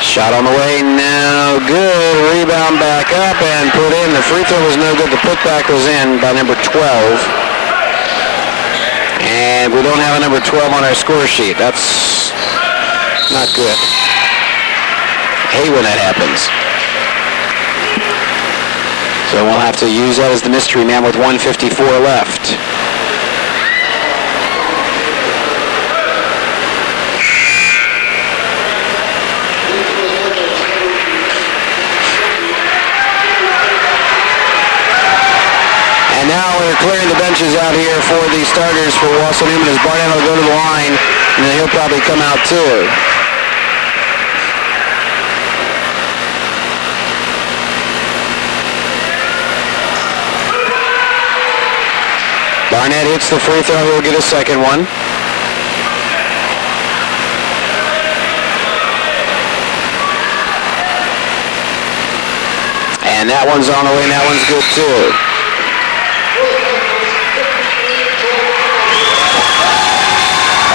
Shot on the way, no good. Rebound back up and put in. The free throw was no good. The putback was in by number 12. And we don't have a number 12 on our score sheet. That's not good. I hate when that happens. So we'll have to use that as the mystery man with 1:54 left. And now we're clearing the benches out here for the starters for Wausau Newman as Barnett will go to the line, and then he'll probably come out too. Barnett hits the free throw. He'll get a second one. And that one's on the way, and that one's good too.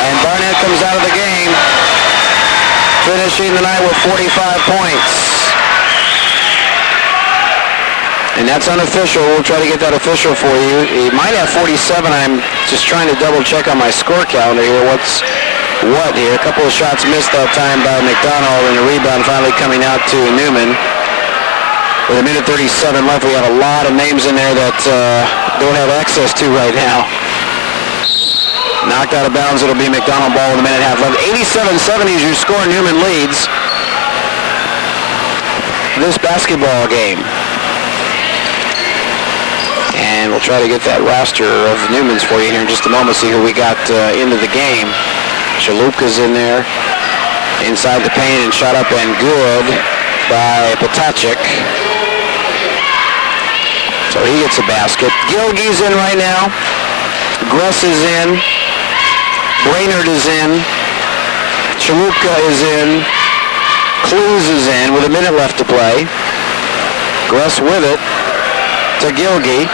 And Barnett comes out of the game, finishing the night with 45 points. And that's unofficial. We'll try to get that official for you. He might have 47. I'm just trying to double check on my score calendar here. What's what here? A couple of shots missed that time by Mcdonell, and the rebound finally coming out to Newman. With a minute 37 left, we have a lot of names in there that don't have access to right now. Knocked out of bounds. It'll be Mcdonell ball with a minute and a half left. 87-70 is your score. Newman leads this basketball game. And we'll try to get that roster of Newmans for you here in just a moment, see who we got into the game. Chalupka's in there, inside the paint, and shot up and good by Potacek. So he gets a basket. Gilgey's in right now. Gress is in. Brainerd is in. Chalupka is in. Clues is in with a minute left to play. Gress with it to Gilgey.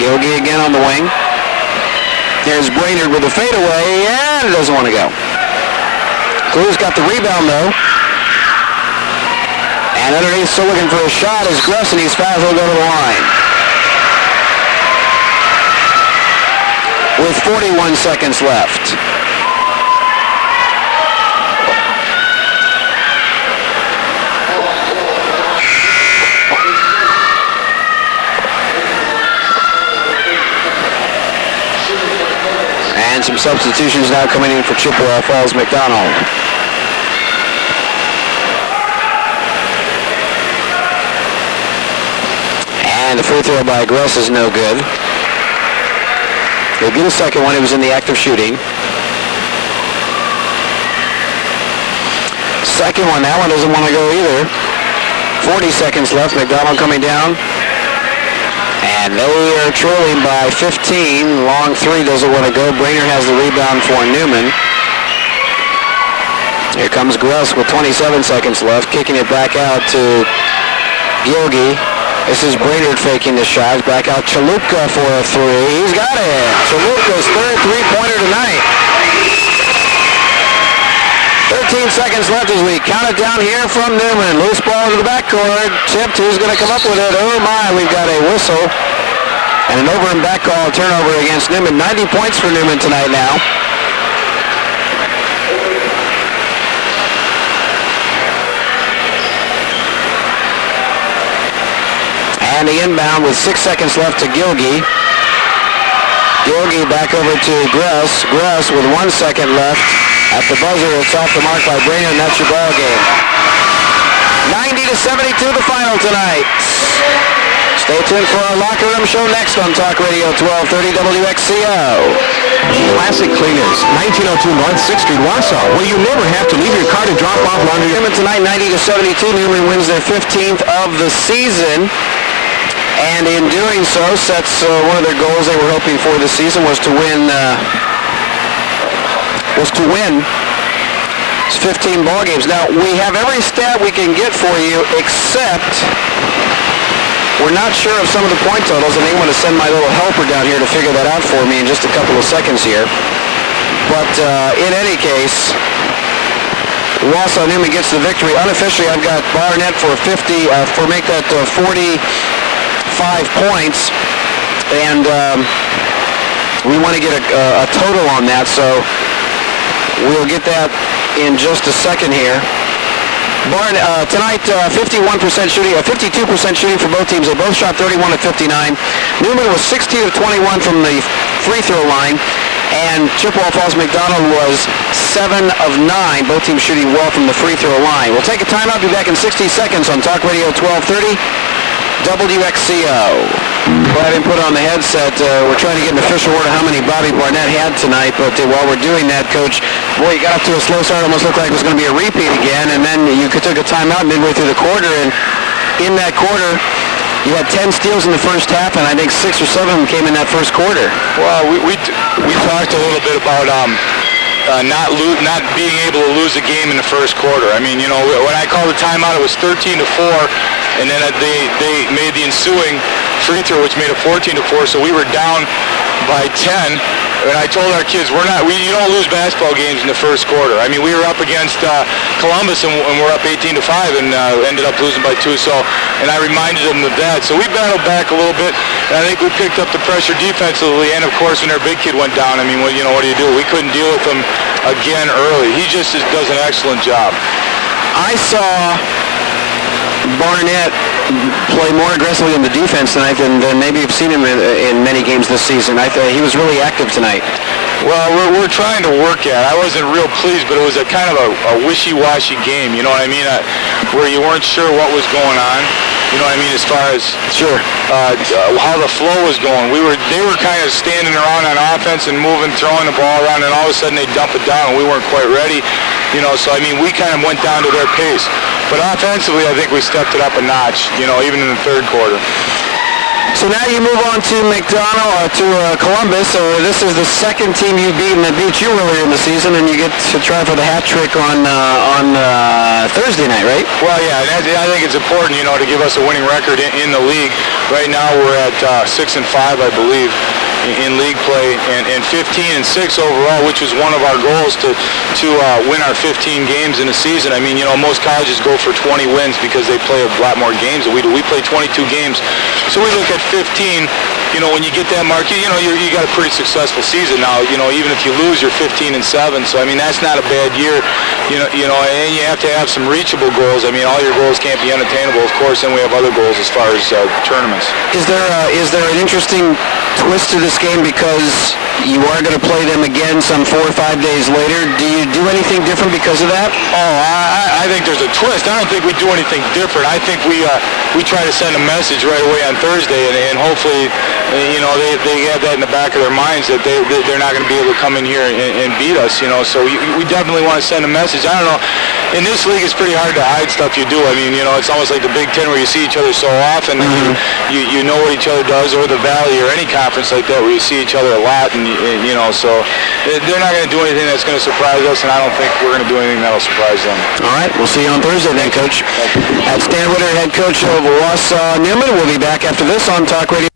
Gilgey again on the wing. There's Brainerd with a fadeaway, and it doesn't want to go. Clues got the rebound, though. And underneath, still looking for a shot is Gress, and he's fouled. He'll go to the line. With 41 seconds left. And some substitutions now coming in for Chippewa Falls Mcdonell. And the free throw by Gress is no good. He'll get a second one. He was in the act of shooting. Second one. That one doesn't want to go either. 40 seconds left. Mcdonell coming down. And they are trailing by 15. Long three doesn't want to go. Brainerd has the rebound for Newman. Here comes Gress with 27 seconds left, kicking it back out to Gilgey. This is Brainerd faking the shot. Back out Chalupka for a three. He's got it. Chalupka's third three-pointer tonight. seconds left as we count it down here from Newman. Loose ball to the backcourt. Tipped. Who's going to come up with it? Oh, my. We've got a whistle. And an over and back call turnover against Newman. 90 points for Newman tonight now. And the inbound with 6 seconds left to Gilgy. Gilgy back over to Gress. Gress with 1 second left. At the buzzer, it's off the mark by Brainerd, and that's your ball game. 90-72 the final tonight. Stay tuned for our locker room show next on Talk Radio 1230 WXCO. Classic Cleaners, 1902 North 6th Street, Wausau, where you never have to leave your car to drop off laundry. Newman tonight, 90-72. Newman wins their 15th of the season. And in doing so, sets one of their goals they were hoping for this season was to win 15 ball games. Now, we have every stat we can get for you, except we're not sure of some of the point totals, and they want to send my little helper down here to figure that out for me in just a couple of seconds here. But in any case, Wausau Newman gets the victory. Unofficially, I've got Barnett for 45 points, and we want to get a total on that, so we'll get that in just a second here. Tonight, 51% shooting, 52% shooting for both teams. They both shot 31 of 59. Newman was 16 of 21 from the free throw line, and Chippewa Falls Mcdonell was 7 of 9. Both teams shooting well from the free throw line. We'll take a timeout. Be back in 60 seconds on Talk Radio 1230 WXCO. Go ahead and put on the headset. We're trying to get an official order how many Bobby Barnett had tonight, but while we're doing that, Coach, boy, you got up to a slow start. Almost looked like it was going to be a repeat again, and then you took a timeout midway through the quarter, and in that quarter, you had 10 steals in the first half, and I think 6 or 7 of them came in that first quarter. Well, we talked a little bit about not being able to lose a game in the first quarter. I mean, you know, when I called the timeout, it was 13-4, and then they made the ensuing free throw, which made it 14-4. So we were down by 10. And I told our kids, you don't lose basketball games in the first quarter. I mean, we were up against Columbus, and we're up 18-5, and ended up losing by 2. So, and I reminded them of that. So we battled back a little bit, and I think we picked up the pressure defensively. And of course, when our big kid went down, I mean, what do you do? We couldn't deal with him again early. He just does an excellent job. I saw Barnett play more aggressively in the defense tonight than maybe you've seen him in many games this season. I thought he was really active tonight. Well, we're trying to work at it. I wasn't real pleased, but it was a kind of a wishy-washy game, you know what I mean? Where you weren't sure what was going on, you know what I mean, as far as how the flow was going. They were kind of standing around on offense and throwing the ball around, and all of a sudden they dump it down, and we weren't quite ready, you know, so I mean, we kind of went down to their pace. But offensively, I think we stepped it up a notch, you know, even in the third quarter. So now you move on to Mcdonell, to Columbus. This is the second team you beat, and that beat you earlier in the season, and you get to try for the hat trick on Thursday night, right? Well, yeah, and I think it's important, you know, to give us a winning record in the league. Right now we're at 6-5, I believe, in league play, and 15-6 overall, which was one of our goals to win our 15 games in a season. I mean, you know, most colleges go for 20 wins because they play a lot more games than we do. We play 22 games, so we look at 15. You know, when you get that mark, you know, you got a pretty successful season now. You know, even if you lose, you're 15-7. So I mean, that's not a bad year. You know, and you have to have some reachable goals. I mean, all your goals can't be unattainable, of course. And we have other goals as far as tournaments. Is there an interesting twist to this game because you are going to play them again some 4 or 5 days later? Do you do anything different because of that? Oh, I think there's a twist. I don't think we do anything different. I think we try to send a message right away on Thursday, and hopefully, you know, they have that in the back of their minds that they're not going to be able to come in here and beat us, you know. So we definitely want to send a message. I don't know. In this league, it's pretty hard to hide stuff you do. I mean, you know, it's almost like the Big Ten where you see each other so often, and you know what each other does, or the Valley, or any conference like that where you see each other a lot, and you know, so they're not going to do anything that's going to surprise us, and I don't think we're going to do anything that'll surprise them. All right, we'll see you on Thursday then, Coach. That's Stan Witter, head coach of Wausau Newman. We'll be back after this on Talk Radio.